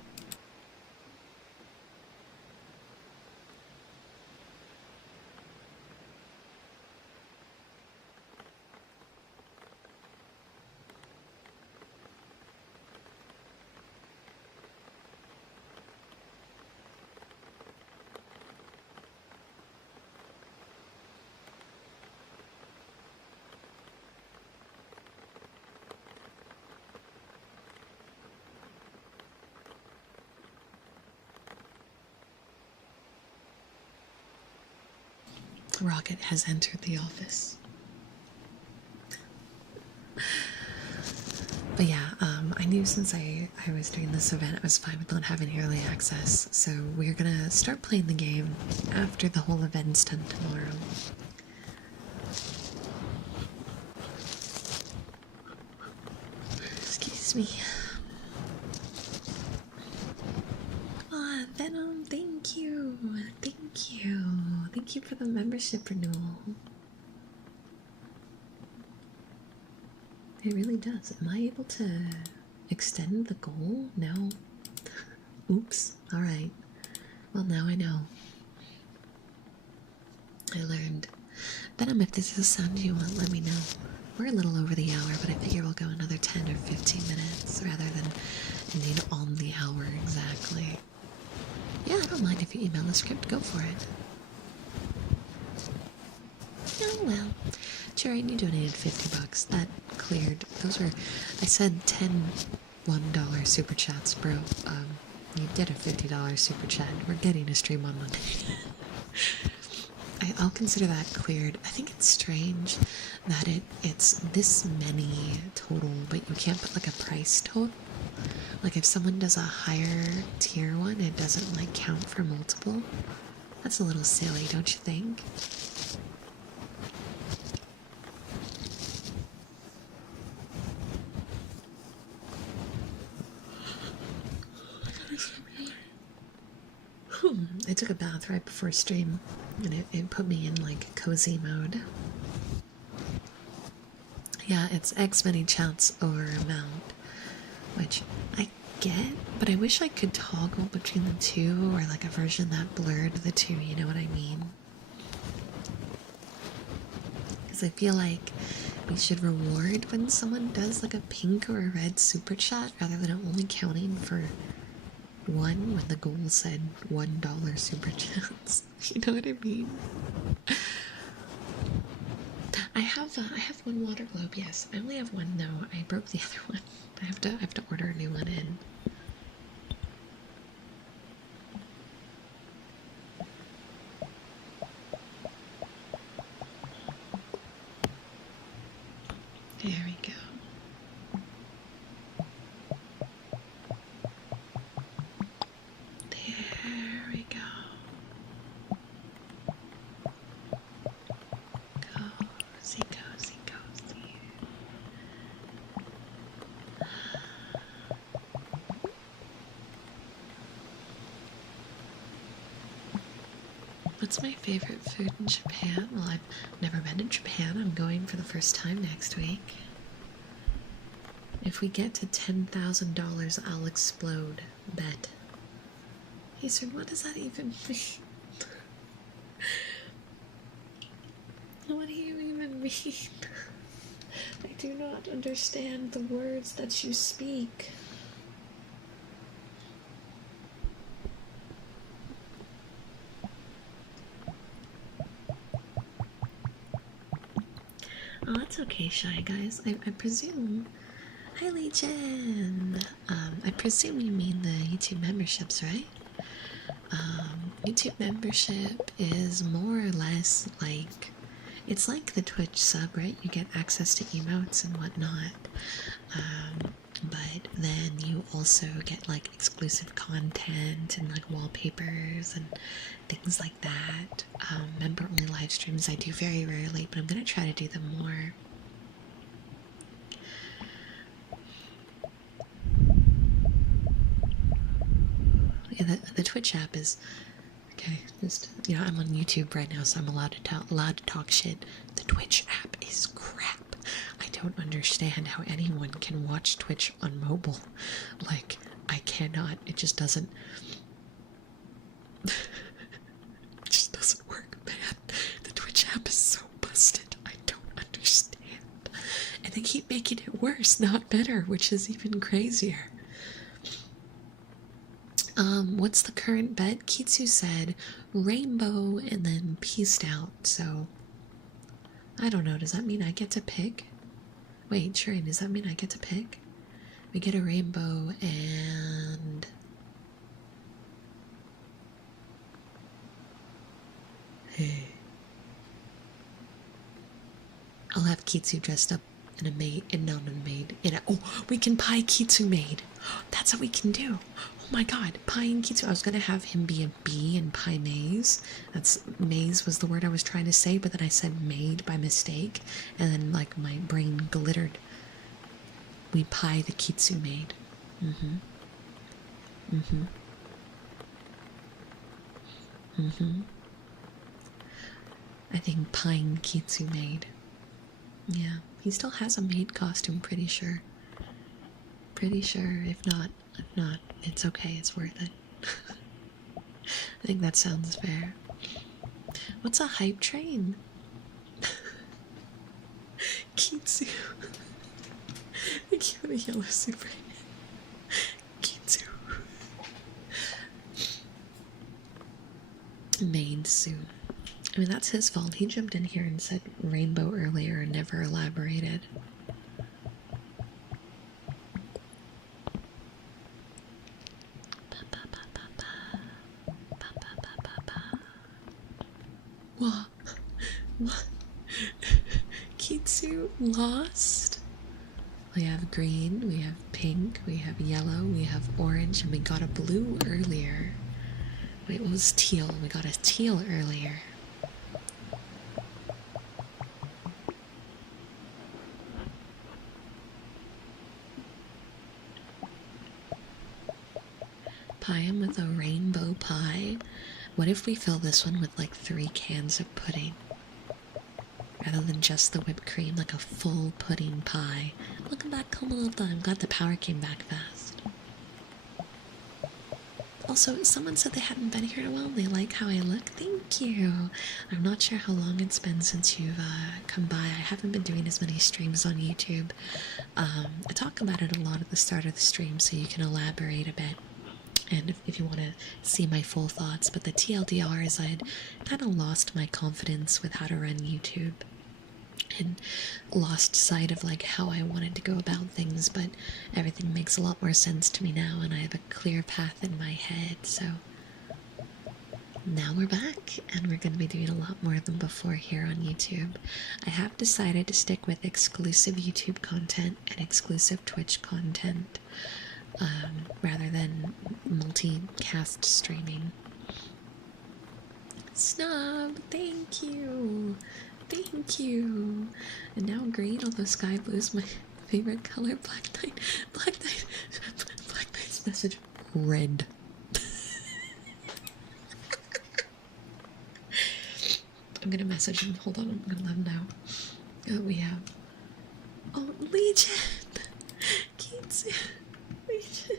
Rocket has entered the office. But yeah, I knew since I was doing this event, I was fine with not having early access, so we're gonna start playing the game after the whole event's done tomorrow. Excuse me. Ah, Venom, thank you. Thank you. Thank you for the membership renewal. It really does. Am I able to extend the goal? No. Oops. Alright. Well, now I know. I learned. Venom, if this is a sound you want, let me know. We're a little over the hour, but I figure we'll go another 10 or 15 minutes rather than indeed on the hour exactly. Yeah, I don't mind if you email the script. Go for it. Oh, well. Jareen, you donated $50. That cleared. Those were, I said 10 $1 super chats, bro. You did a $50 super chat. We're getting a stream on Monday. I'll consider that cleared. I think it's strange that it's this many total, but you can't put like a price total. Like if someone does a higher tier one, it doesn't like count for multiple. That's a little silly, don't you think? I took a bath right before stream, and it put me in like cozy mode. Yeah, it's X many chats over amount, which I get, but I wish I could toggle between the two, or like a version that blurred the two, you know what I mean? Because I feel like we should reward when someone does like a pink or a red super chat rather than it only counting for one when the goal said $1 super chats. You know what I mean? I have one water globe, yes. I only have one though. I broke the other one. I have to order a new one in. There we go. There we go. Cozy, cozy, cozy. What's my favorite food in Japan? Well, I've never been to Japan. I'm going for the first time next week. If we get to $10,000, I'll explode. Bet. Hey, sir, what does that even mean? What do you even mean? I do not understand the words that you speak. Oh, that's okay, Shy Guys. I presume... Hi, Legion! I presume you mean the YouTube memberships, right? YouTube membership is more or less like... It's like the Twitch sub, right? You get access to emotes and whatnot. But then you also get like exclusive content and like wallpapers and things like that. Member only live streams I do very rarely, but I'm gonna try to do them more. Yeah, the Twitch app is okay. Just, you know, I'm on YouTube right now, so I'm allowed to talk shit. The Twitch app is crap. I don't understand how anyone can watch Twitch on mobile. Like, I cannot. It just doesn't. It just doesn't work, man. The Twitch app is so busted. I don't understand. And they keep making it worse, not better, which is even crazier. What's the current bet? Kitsu said rainbow and then peaced out, so I don't know. Does that mean I get to pick? Wait, Shireen, does that mean I get to pick? We get a rainbow and... Hey. I'll have Kitsu dressed up in a maid, and not a maid. Oh, we can pie Kitsu maid. That's what we can do. Oh my god, pie and Kitsu. I was gonna have him be a bee and pie maze. Maze was the word I was trying to say, but then I said maid by mistake, and then like my brain glittered. We pie the Kitsu maid. I think pine Kitsu maid. Yeah, he still has a maid costume, pretty sure. Pretty sure. If not, it's okay, it's worth it. I think that sounds fair. What's a hype train? Kitsu. Thank you for the yellow super. Kitsu. Maid soon. I mean, that's his fault. He jumped in here and said rainbow earlier and never elaborated. What? What? Kitsu lost? We have green, we have pink, we have yellow, we have orange, and we got a blue earlier. Wait, what was teal? We got a teal earlier. Pie him with a rainbow pie. What if we fill this one with like 3 cans of pudding? Rather than just the whipped cream, like a full pudding pie. Welcome back, Comalda. I'm glad the power came back fast. Also, someone said they hadn't been here in a while and they like how I look. Thank you. I'm not sure how long it's been since you've come by. I haven't been doing as many streams on YouTube. I talk about it a lot at the start of the stream so you can elaborate a bit. And if you want to see my full thoughts. But the TLDR is I'd kind of lost my confidence with how to run YouTube. And lost sight of like how I wanted to go about things, but everything makes a lot more sense to me now and I have a clear path in my head. So now we're back and we're going to be doing a lot more than before here on YouTube. I have decided to stick with exclusive YouTube content and exclusive Twitch content rather than multicast streaming. Snub, thank you. Thank you. And now green, although sky blue is my favorite color. Black Knight's message. Red. I'm gonna message him. Hold on, I'm gonna let him know. Oh, we have. Oh, Legion! Keats. Legion.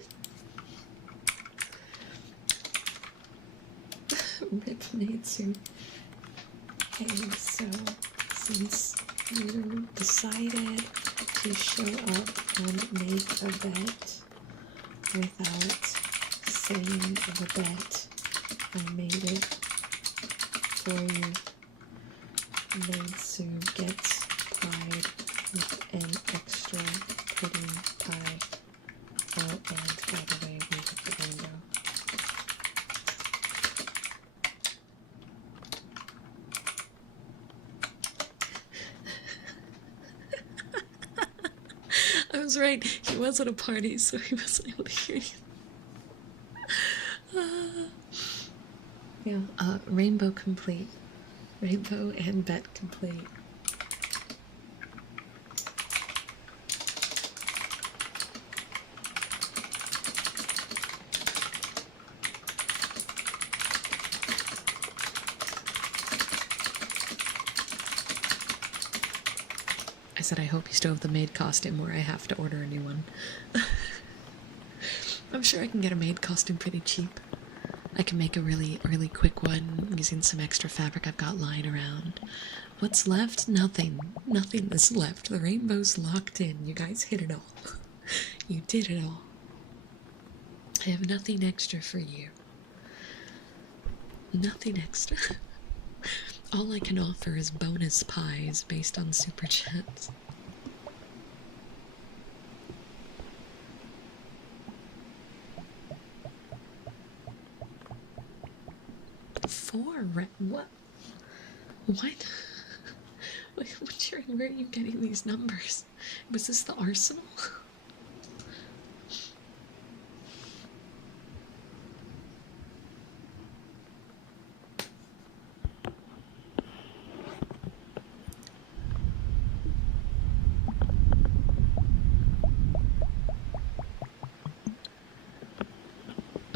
Rip Natsu. Okay, so since you decided to show up and make a bet without saying the bet, I made it for you. Natsu gets pied with an extra pudding pie. Oh, and by the way, we have the rainbow. I was right, he was at a party, so he wasn't able to hear you. Yeah, rainbow complete. Rainbow and bet complete. I said I hope you still have the maid costume or I have to order a new one. I'm sure I can get a maid costume pretty cheap. I can make a really quick one using some extra fabric I've got lying around. What's left? Nothing. Nothing is left. The rainbow's locked in. You guys hit it all. You did it all. I have nothing extra for you. Nothing extra. All I can offer is bonus pies based on super chats. What? What? Where are you getting these numbers? Was this the arsenal?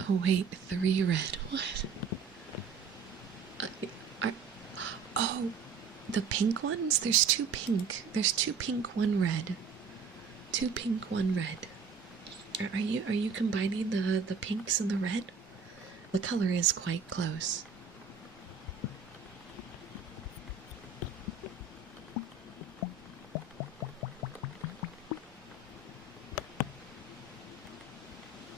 Oh wait, 3 red. What? Oh, the pink ones? There's 2 pink. There's 2 pink, 1 red. 2 pink, 1 red. Are you combining the pinks and the red? The color is quite close.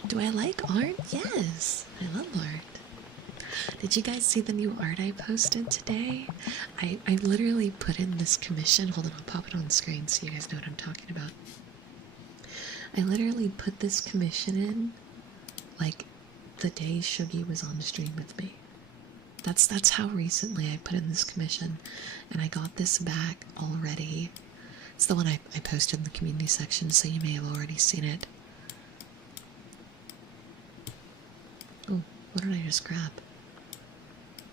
Do I like art? Yes, I love art. Did you guys see the new art I posted today? I literally put in this commission. Hold on, I'll pop it on screen so you guys know what I'm talking about. I literally put this commission in like the day Shuggy was on stream with me. That's how recently I put in this commission, and I got this back already. It's the one I posted in the community section, so you may have already seen it. Oh, what did I just grab?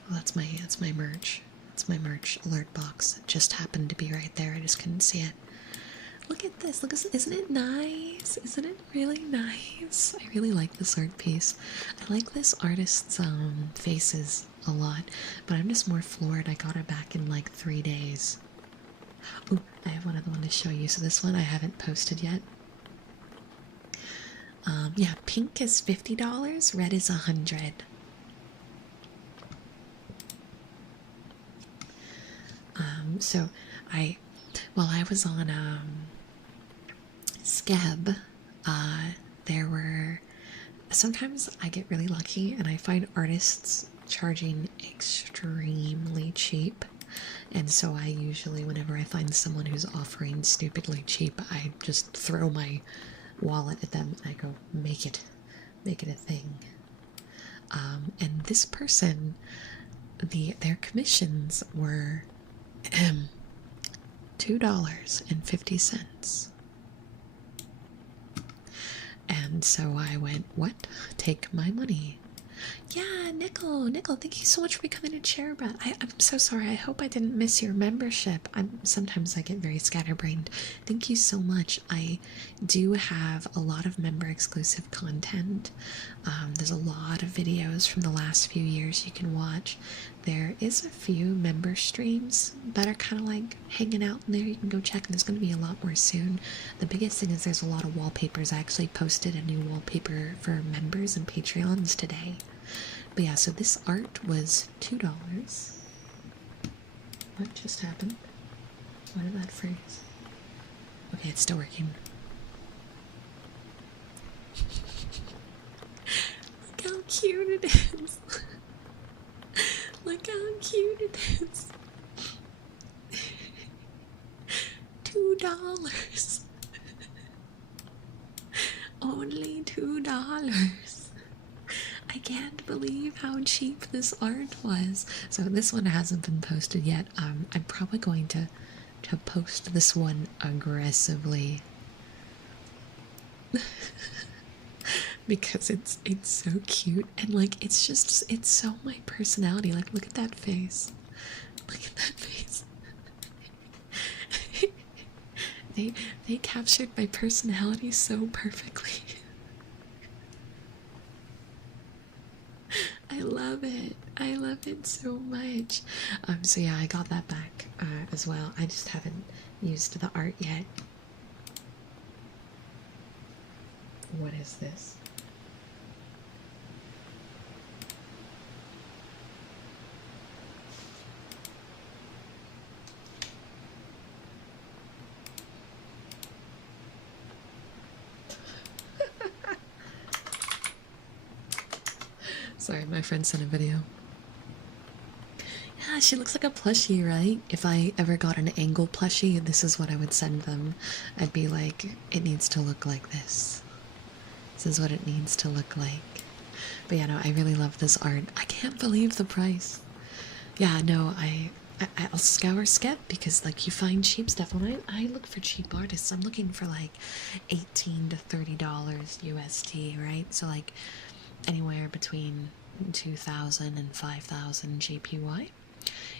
Oh, that's my merch. It's my merch alert box. It just happened to be right there. I just couldn't see it. Look at this. Look, isn't it nice? Isn't it really nice? I really like this art piece. I like this artist's faces a lot, but I'm just more floored. I got it back in like 3 days. Oh, I have one other one to show you. So this one I haven't posted yet. Yeah, pink is $50, red is $100. So while I was on Skeb, there were, sometimes I get really lucky and I find artists charging extremely cheap. And so I usually, whenever I find someone who's offering stupidly cheap, I just throw my wallet at them and I go, make it a thing. And this person, their commissions were $2.50. And so I went, what? Take my money. Yeah, Nickel, thank you so much for becoming a chair brat. I'm so sorry. I hope I didn't miss your membership. Sometimes I get very scatterbrained. Thank you so much. I do have a lot of member exclusive content. There's a lot of videos from the last few years you can watch. There is a few member streams that are kind of like hanging out in there. You can go check, and there's going to be a lot more soon. The biggest thing is there's a lot of wallpapers. I actually posted a new wallpaper for members and Patreons today. But yeah, so this art was $2. What just happened? Why did that freeze? Okay, it's still working. Look how cute it is. Look how cute it is. $2. Only $2. I can't believe how cheap this art was. So this one hasn't been posted yet. I'm probably going to post this one aggressively. Because it's so cute, and like it's so my personality. Like, look at that face. Look at that face. They captured my personality so perfectly. I love it. I love it so much. So yeah, I got that back as well. I just haven't used the art yet. What is this? Sorry, my friend sent a video. Yeah, she looks like a plushie, right? If I ever got an angle plushie, this is what I would send them. I'd be like, it needs to look like this. This is what it needs to look like. But yeah, no, I really love this art. I can't believe the price. Yeah, no, I'll scour Skep because like you find cheap stuff. When I look for cheap artists, I'm looking for like $18 to $30 USD, right? So like anywhere between 2,000 and 5,000 JPY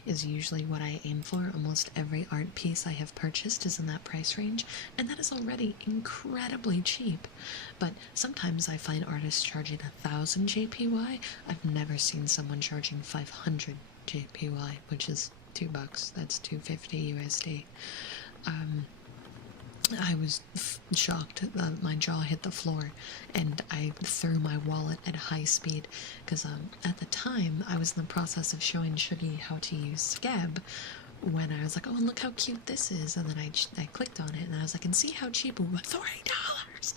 is usually what I aim for. Almost every art piece I have purchased is in that price range, and that is already incredibly cheap. But sometimes I find artists charging 1,000 JPY. I've never seen someone charging 500 JPY, which is $2. That's 250 USD. I was shocked. My jaw hit the floor, and I threw my wallet at high speed because at the time I was in the process of showing Shuggy how to use Skeb when I was like, oh, look how cute this is, and then I clicked on it and I was like, and see how cheap it was, $3.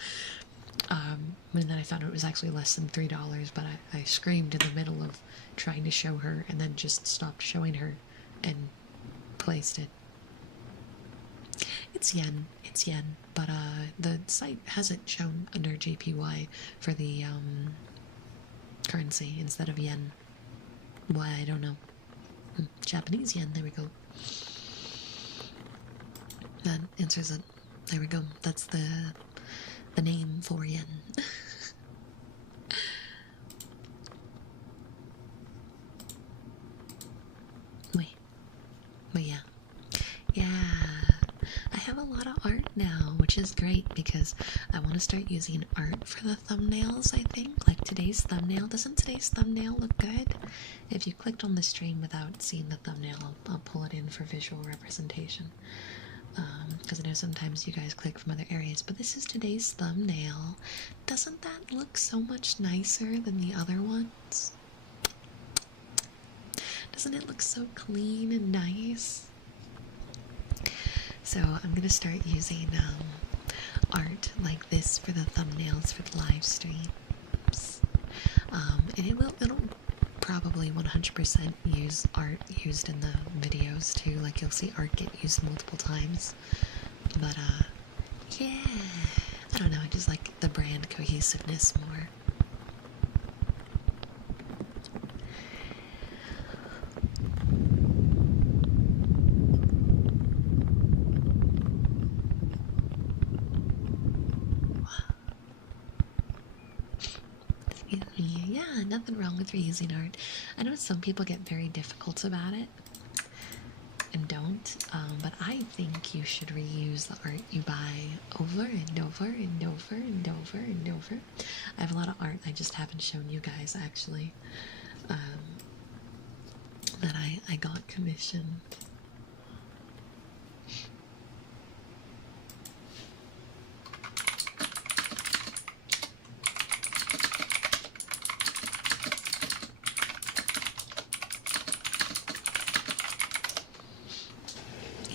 And then I found out it was actually less than $3, but I screamed in the middle of trying to show her and then just stopped showing her and placed it. It's yen, but the site has it shown under JPY for the currency instead of yen. Why, I don't know. Japanese yen, there we go. That answers it. There we go. That's the name for yen. Wait, yeah. Yeah. I have a lot of art now. is great because I want to start using art for the thumbnails, I think. Like today's thumbnail. Doesn't today's thumbnail look good? If you clicked on the stream without seeing the thumbnail, I'll pull it in for visual representation. Because I know sometimes you guys click from other areas, but this is today's thumbnail. Doesn't that look so much nicer than the other ones? Doesn't it look so clean and nice? So I'm gonna start using art like this for the thumbnails for the live streams, and it'll probably 100% use art used in the videos too. Like you'll see art get used multiple times. But yeah, I don't know. I just like the brand cohesiveness more. Yeah, nothing wrong with reusing art. I know some people get very difficult about it and don't, but I think you should reuse the art you buy over and over and over and over and over. I have a lot of art I just haven't shown you guys actually, that I got commissioned.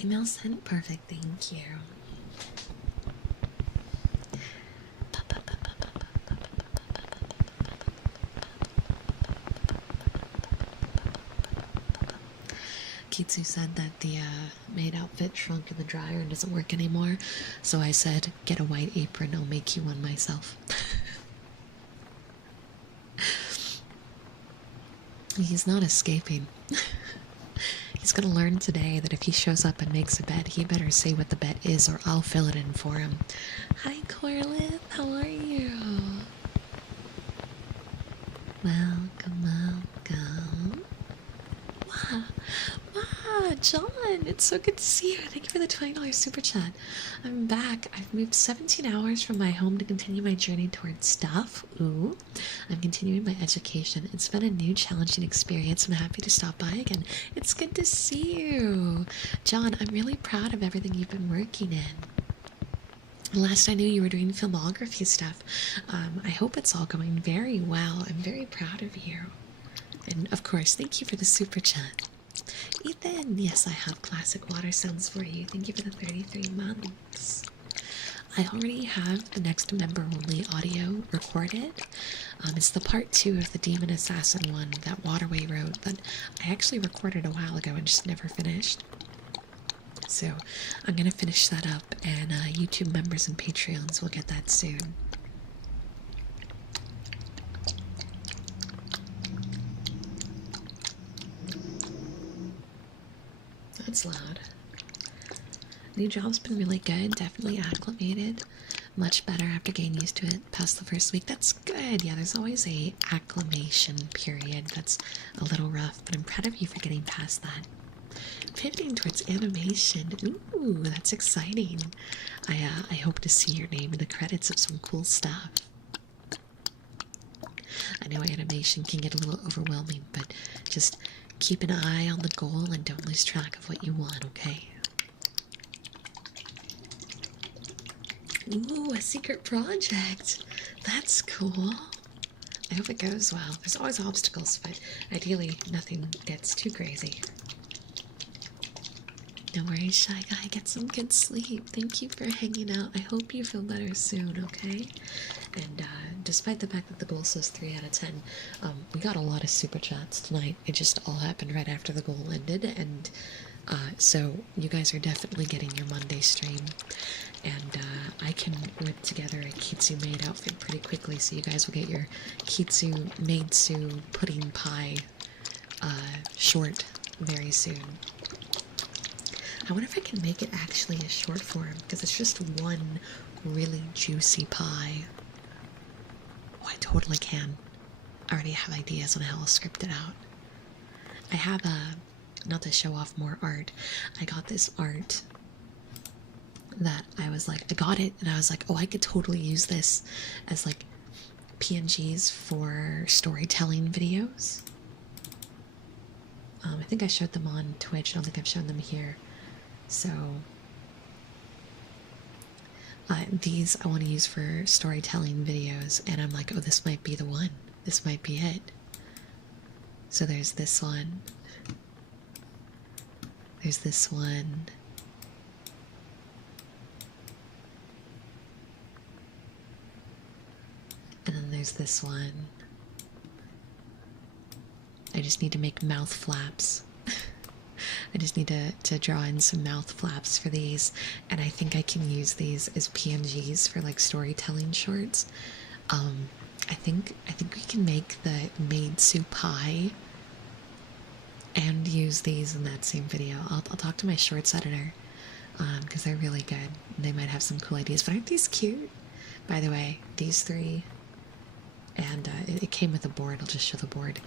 Email sent. Perfect. Thank you. Kitsu said that the maid outfit shrunk in the dryer and doesn't work anymore. So I said, get a white apron. I'll make you one myself. He's not escaping. He's gonna learn today that if he shows up and makes a bet, he better say what the bet is or I'll fill it in for him. Hi, Corlith. How are you? Welcome, welcome. Wow. Wow, John, it's so good to see you. Thank you for the $20 super chat. I'm back. I've moved 17 hours from my home to continue my journey towards stuff. Ooh. I'm continuing my education. It's been a new challenging experience. I'm happy to stop by again. It's good to see you. John, I'm really proud of everything you've been working in. Last I knew you were doing filmography stuff. I hope it's all going very well. I'm very proud of you. And of course, thank you for the super chat. Ethan, yes, I have classic water sounds for you. Thank you for the 33 months. I already have the next member-only audio recorded. It's the part 2 of the Demon Assassin one that Waterway wrote that I actually recorded a while ago and just never finished. So I'm going to finish that up, and YouTube members and Patreons will get that soon. That's loud. New job's been really good, definitely acclimated. Much better after getting used to it past the first week. That's good. Yeah, there's always a acclimation period that's a little rough, but I'm proud of you for getting past that. Pivoting towards animation. Ooh, that's exciting. I hope to see your name in the credits of some cool stuff. I know animation can get a little overwhelming, but just keep an eye on the goal and don't lose track of what you want, okay? Ooh, a secret project. That's cool. I hope it goes well. There's always obstacles, but ideally nothing gets too crazy. No worries, Shy Guy. Get some good sleep. Thank you for hanging out. I hope you feel better soon, okay? And despite the fact that the goal says 3 out of 10, we got a lot of super chats tonight. It just all happened right after the goal ended, and so you guys are definitely getting your Monday stream. And I can whip together a Kitsu maid outfit pretty quickly, so you guys will get your Kitsu maidsu pudding pie short very soon. I wonder if I can make it actually a short form, because it's just one really juicy pie. Oh, I totally can. I already have ideas on how I'll script it out. I have not to show off more art, I got this art that I was like, I got it, and I was like, oh, I could totally use this as like PNGs for storytelling videos. I think I showed them on Twitch. I don't think I've shown them here. So these I want to use for storytelling videos, and I'm like, oh, this might be the one. This might be it. So there's this one. There's this one. And then there's this one. I just need to make mouth flaps. I just need to draw in some mouth flaps for these, and I think I can use these as PNGs for like storytelling shorts. I think we can make the made soup pie and use these in that same video. I'll talk to my shorts editor because they're really good. They might have some cool ideas. But aren't these cute? By the way, these three, and it came with a board. I'll just show the board.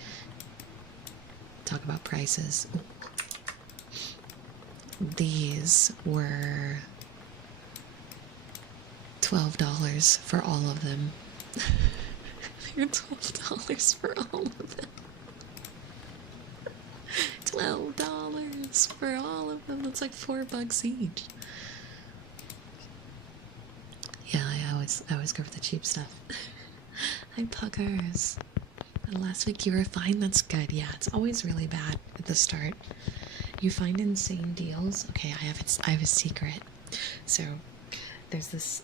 Talk about prices. Ooh. These were $12 for all of them. They're $12 for all of them. $12 for all of them. That's like $4 each. Yeah, I always go for the cheap stuff. Hi, Puckers. Last week you were fine. That's good. Yeah, it's always really bad at the start. You find insane deals. Okay, I have a secret. So there's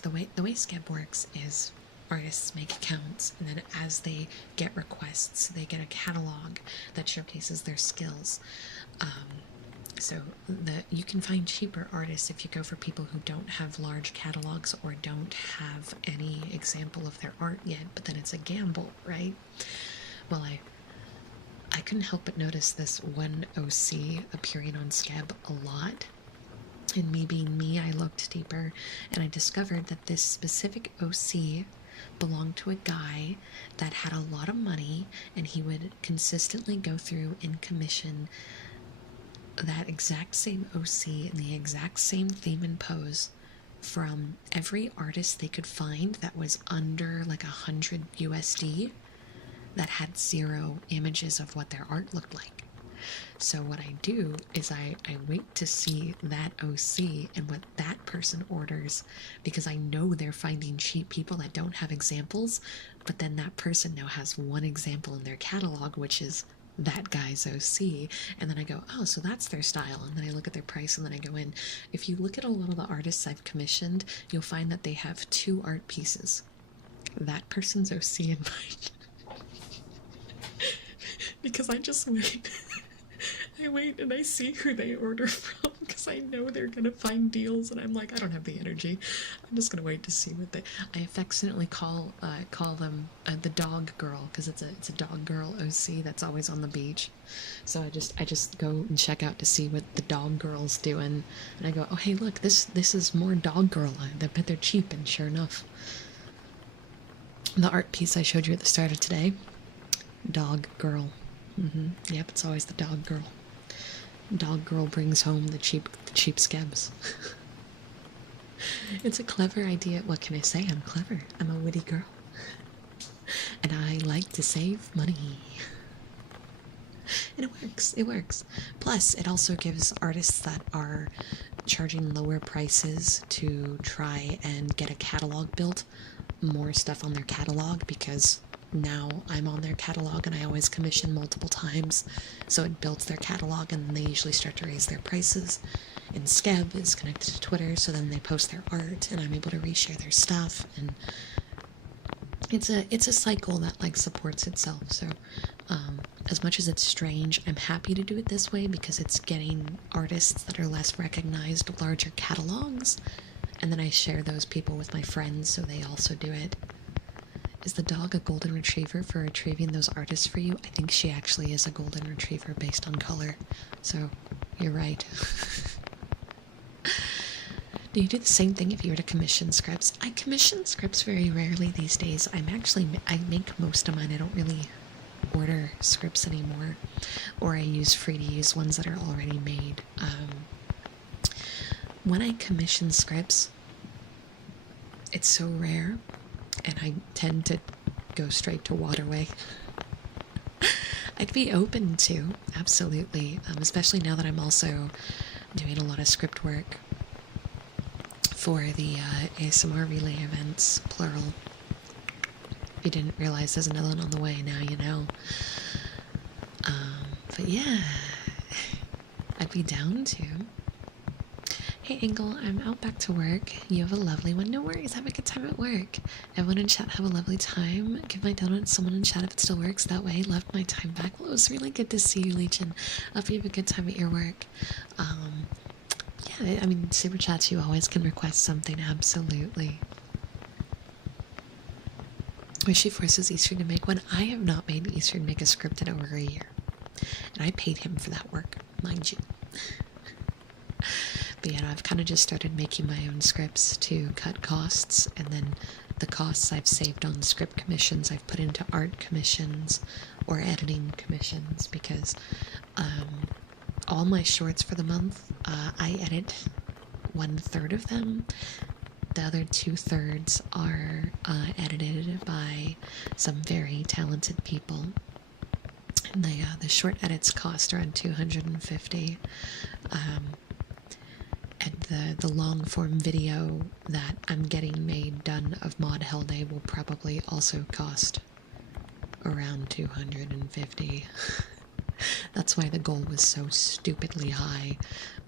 the way Scab works is artists make accounts, and then as they get requests, they get a catalog that showcases their skills. So you can find cheaper artists if you go for people who don't have large catalogs or don't have any example of their art yet, but then it's a gamble, right? Well, I couldn't help but notice this one OC appearing on Scab a lot. And me being me, I looked deeper and I discovered that this specific OC belonged to a guy that had a lot of money, and he would consistently go through and commission that exact same OC and the exact same theme and pose from every artist they could find that was under like 100 USD that had 0 images of what their art looked like. So what I do is I wait to see that OC and what that person orders, because I know they're finding cheap people that don't have examples, but then that person now has one example in their catalog, which is that guy's OC, and then I go, oh, so that's their style, and then I look at their price, and then I go in. If you look at a lot of the artists I've commissioned, you'll find that they have 2 art pieces. That person's OC and mine. Because I just wait. I wait and I see who they order from, because I know they're gonna find deals, and I'm like, I don't have the energy. I'm just gonna wait to see what they. I affectionately call them the dog girl, because it's a dog girl OC that's always on the beach. So I just go and check out to see what the dog girl's doing, and I go, oh hey, look, this is more dog girl. I bet they're cheap, and sure enough, the art piece I showed you at the start of today, dog girl. Yep, it's always the dog girl. Dog girl brings home the cheap scabs. It's a clever idea. What can I say? I'm clever. I'm a witty girl. And I like to save money. And it works. Plus, it also gives artists that are charging lower prices to try and get a catalog built more stuff on their catalog, because now I'm on their catalog and I always commission multiple times, so it builds their catalog, and then they usually start to raise their prices. And Scab is connected to Twitter, so then they post their art and I'm able to reshare their stuff, and it's a cycle that like supports itself. So as much as it's strange, I'm happy to do it this way, because it's getting artists that are less recognized larger catalogs, and then I share those people with my friends so they also do it. Is the dog a golden retriever for retrieving those artists for you? I think she actually is a golden retriever based on color. So, you're right. Do you do the same thing if you were to commission scripts? I commission scripts very rarely these days. I make most of mine. I don't really order scripts anymore. Or I use free to use ones that are already made. when I commission scripts, it's so rare, and I tend to go straight to Waterway. I'd be open to, absolutely, especially now that I'm also doing a lot of script work for the ASMR relay events, plural. If you didn't realize there's another one on the way, now you know. But yeah, I'd be down to. Hey Angle, I'm out back to work. You have a lovely one. No worries, have a good time at work. Everyone in chat have a lovely time. Give my donut to someone in chat if it still works that way. Loved my time back. Well, it was really good to see you, Legion. I hope you have a good time at your work. Yeah, I mean, super chats, you always can request something, absolutely. Wish she forces Eastern to make one. I have not made Eastern make a script in over a year. And I paid him for that work, mind you. But yeah, I've kind of just started making my own scripts to cut costs, and then the costs I've saved on script commissions I've put into art commissions or editing commissions, because all my shorts for the month, I edit 1/3 of them. The other 2/3 are edited by some very talented people. And the short edits cost around $250. And the long form video that I'm getting made done of Mod Hell Day will probably also cost around $250. That's why the goal was so stupidly high,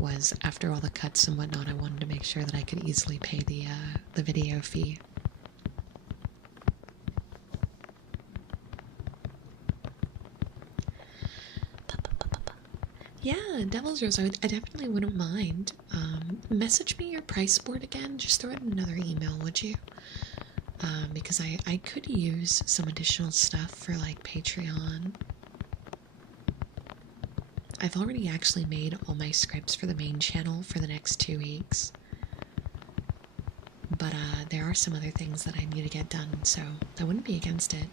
was after all the cuts and whatnot, I wanted to make sure that I could easily pay the video fee. Yeah, Devil's Rose, I definitely wouldn't mind. Message me your price board again. Just throw it in another email, would you? Because I could use some additional stuff for, like, Patreon. I've already actually made all my scripts for the main channel for the next 2 weeks. But there are some other things that I need to get done, so I wouldn't be against it.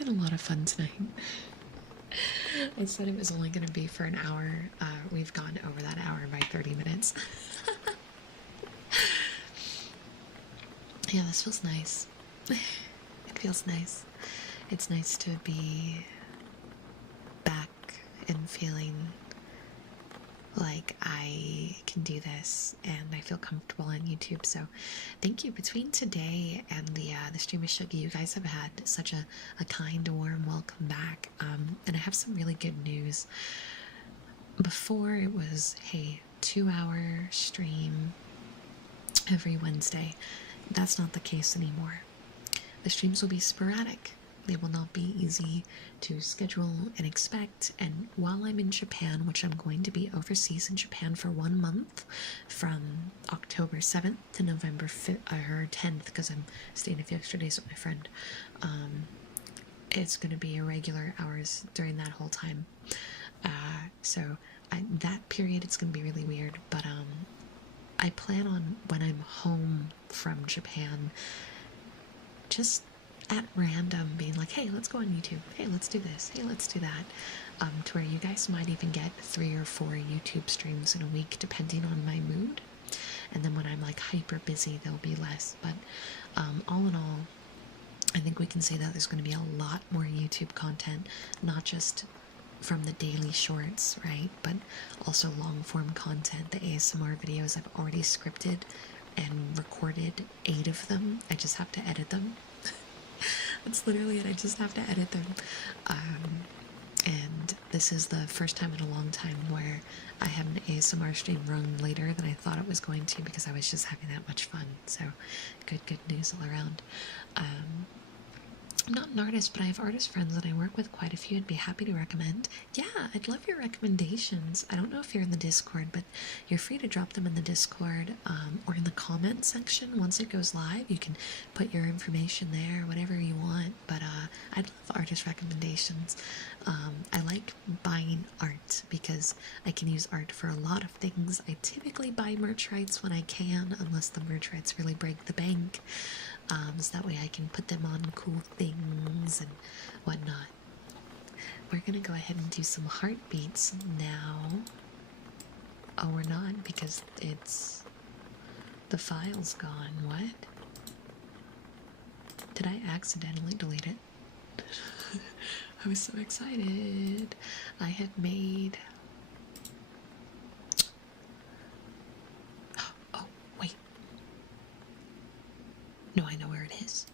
A lot of fun tonight. I said it was only going to be for an hour. We've gone over that hour by 30 minutes. Yeah, this feels nice. It feels nice. It's nice to be back and feeling like I can do this and I feel comfortable on YouTube. So thank you. Between today and the stream of Shuggy, you guys have had such a kind, warm welcome back. And I have some really good news. Before it was, hey, 2-hour stream every Wednesday. That's not the case anymore. The streams will be sporadic. They will not be easy to schedule and expect. And while I'm in Japan, which I'm going to be overseas in Japan for 1 month, from October 7th to November 5th, or 10th, because I'm staying a few extra days with my friend, it's going to be irregular hours during that whole time. So that period, it's going to be really weird. But I plan on, when I'm home from Japan, just at random being like, hey, let's go on YouTube, hey, let's do this, hey, let's do that, to where you guys might even get 3 or 4 YouTube streams in a week depending on my mood. And then when I'm like hyper busy, there'll be less. But all in all, I think we can say that there's going to be a lot more YouTube content, not just from the daily shorts, right, but also long form content. The ASMR videos I've already scripted and recorded 8 of them. I just have to edit them. That's literally it. I just have to edit them. And this is the first time in a long time where I have an ASMR stream run later than I thought it was going to, because I was just having that much fun. So good news all around. I'm not an artist, but I have artist friends that I work with, quite a few. I'd be happy to recommend. Yeah, I'd love your recommendations. I don't know if you're in the Discord, but you're free to drop them in the Discord, or in the comment section. Once it goes live, you can put your information there, whatever you want. But I'd love artist recommendations. I like buying art because I can use art for a lot of things. I typically buy merch rights when I can, unless the merch rights really break the bank. so that way I can put them on cool things and whatnot. We're gonna go ahead and do some heartbeats now. Oh, we're not, because the file's gone. What? Did I accidentally delete it? I was so excited. I had made... Oh, wait. No, I know where it is.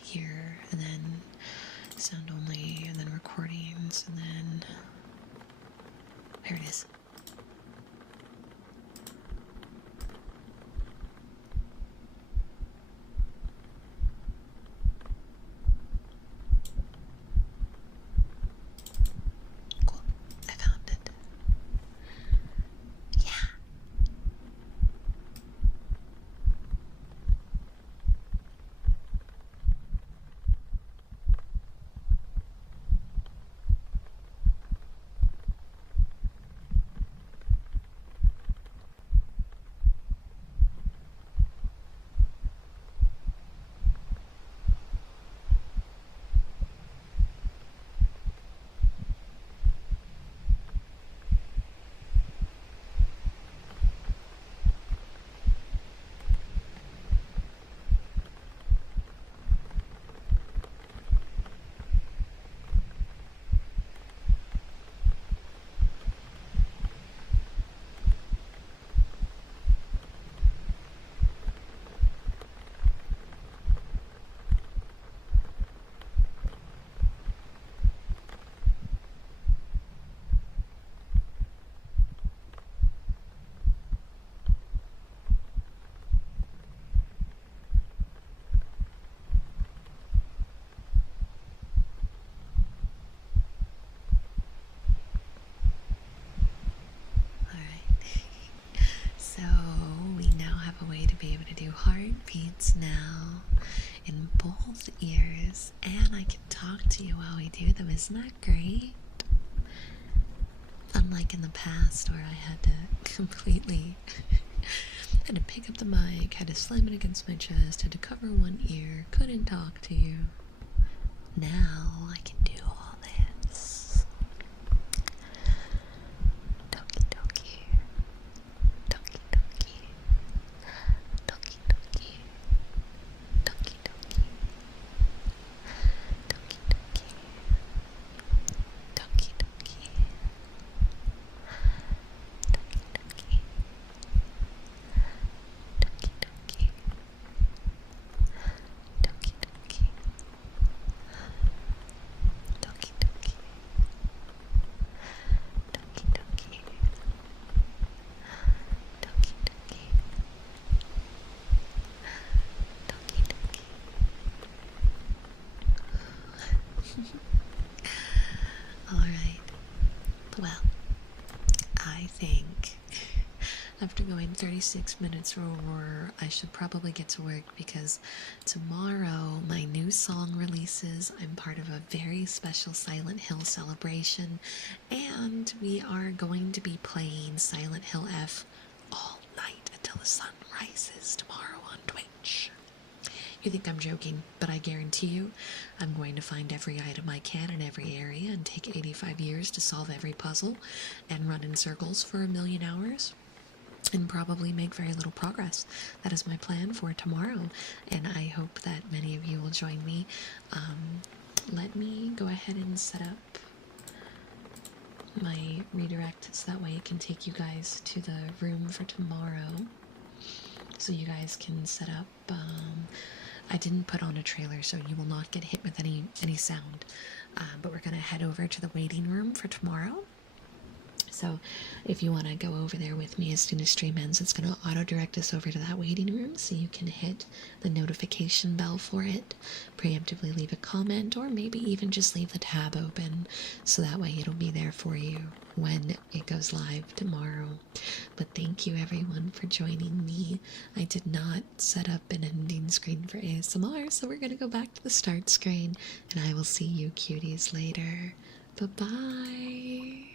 Here, and then sound only, and then recordings, and then... There it is. Cool. I found it. Yeah. So we now have a way to be able to do heartbeats now in both ears, and I can talk to you while we do them. Isn't that great? Unlike in the past where I had to completely had to pick up the mic, had to slam it against my chest, had to cover one ear, couldn't talk to you. Now I can do all this. Doki doki. Doki doki. Doki doki. Doki doki. Doki doki. Doki doki. Doki doki. Doki doki. Doki doki. Doki doki. Doki doki. Doki doki. Doki doki. Alright. Well, I think after going 36 minutes or I should probably get to work, because tomorrow my new song releases. I'm part of a very special Silent Hill celebration, and we are going to be playing Silent Hill F all night until the sun rises tomorrow on Twitch. You think I'm joking, but I guarantee you I'm going to find every item I can in every area and take 85 years to solve every puzzle and run in circles for 1,000,000 hours and probably make very little progress. That is my plan for tomorrow, and I hope that many of you will join me. Let me go ahead and set up my redirect so that way it can take you guys to the room for tomorrow, so you guys can set up. I didn't put on a trailer, so you will not get hit with any sound, but we're gonna head over to the waiting room for tomorrow. So if you want to go over there with me as soon as stream ends, it's going to auto-direct us over to that waiting room, so you can hit the notification bell for it, preemptively leave a comment, or maybe even just leave the tab open, so that way it'll be there for you when it goes live tomorrow. But thank you everyone for joining me. I did not set up an ending screen for ASMR, so we're going to go back to the start screen, and I will see you cuties later. Bye-bye!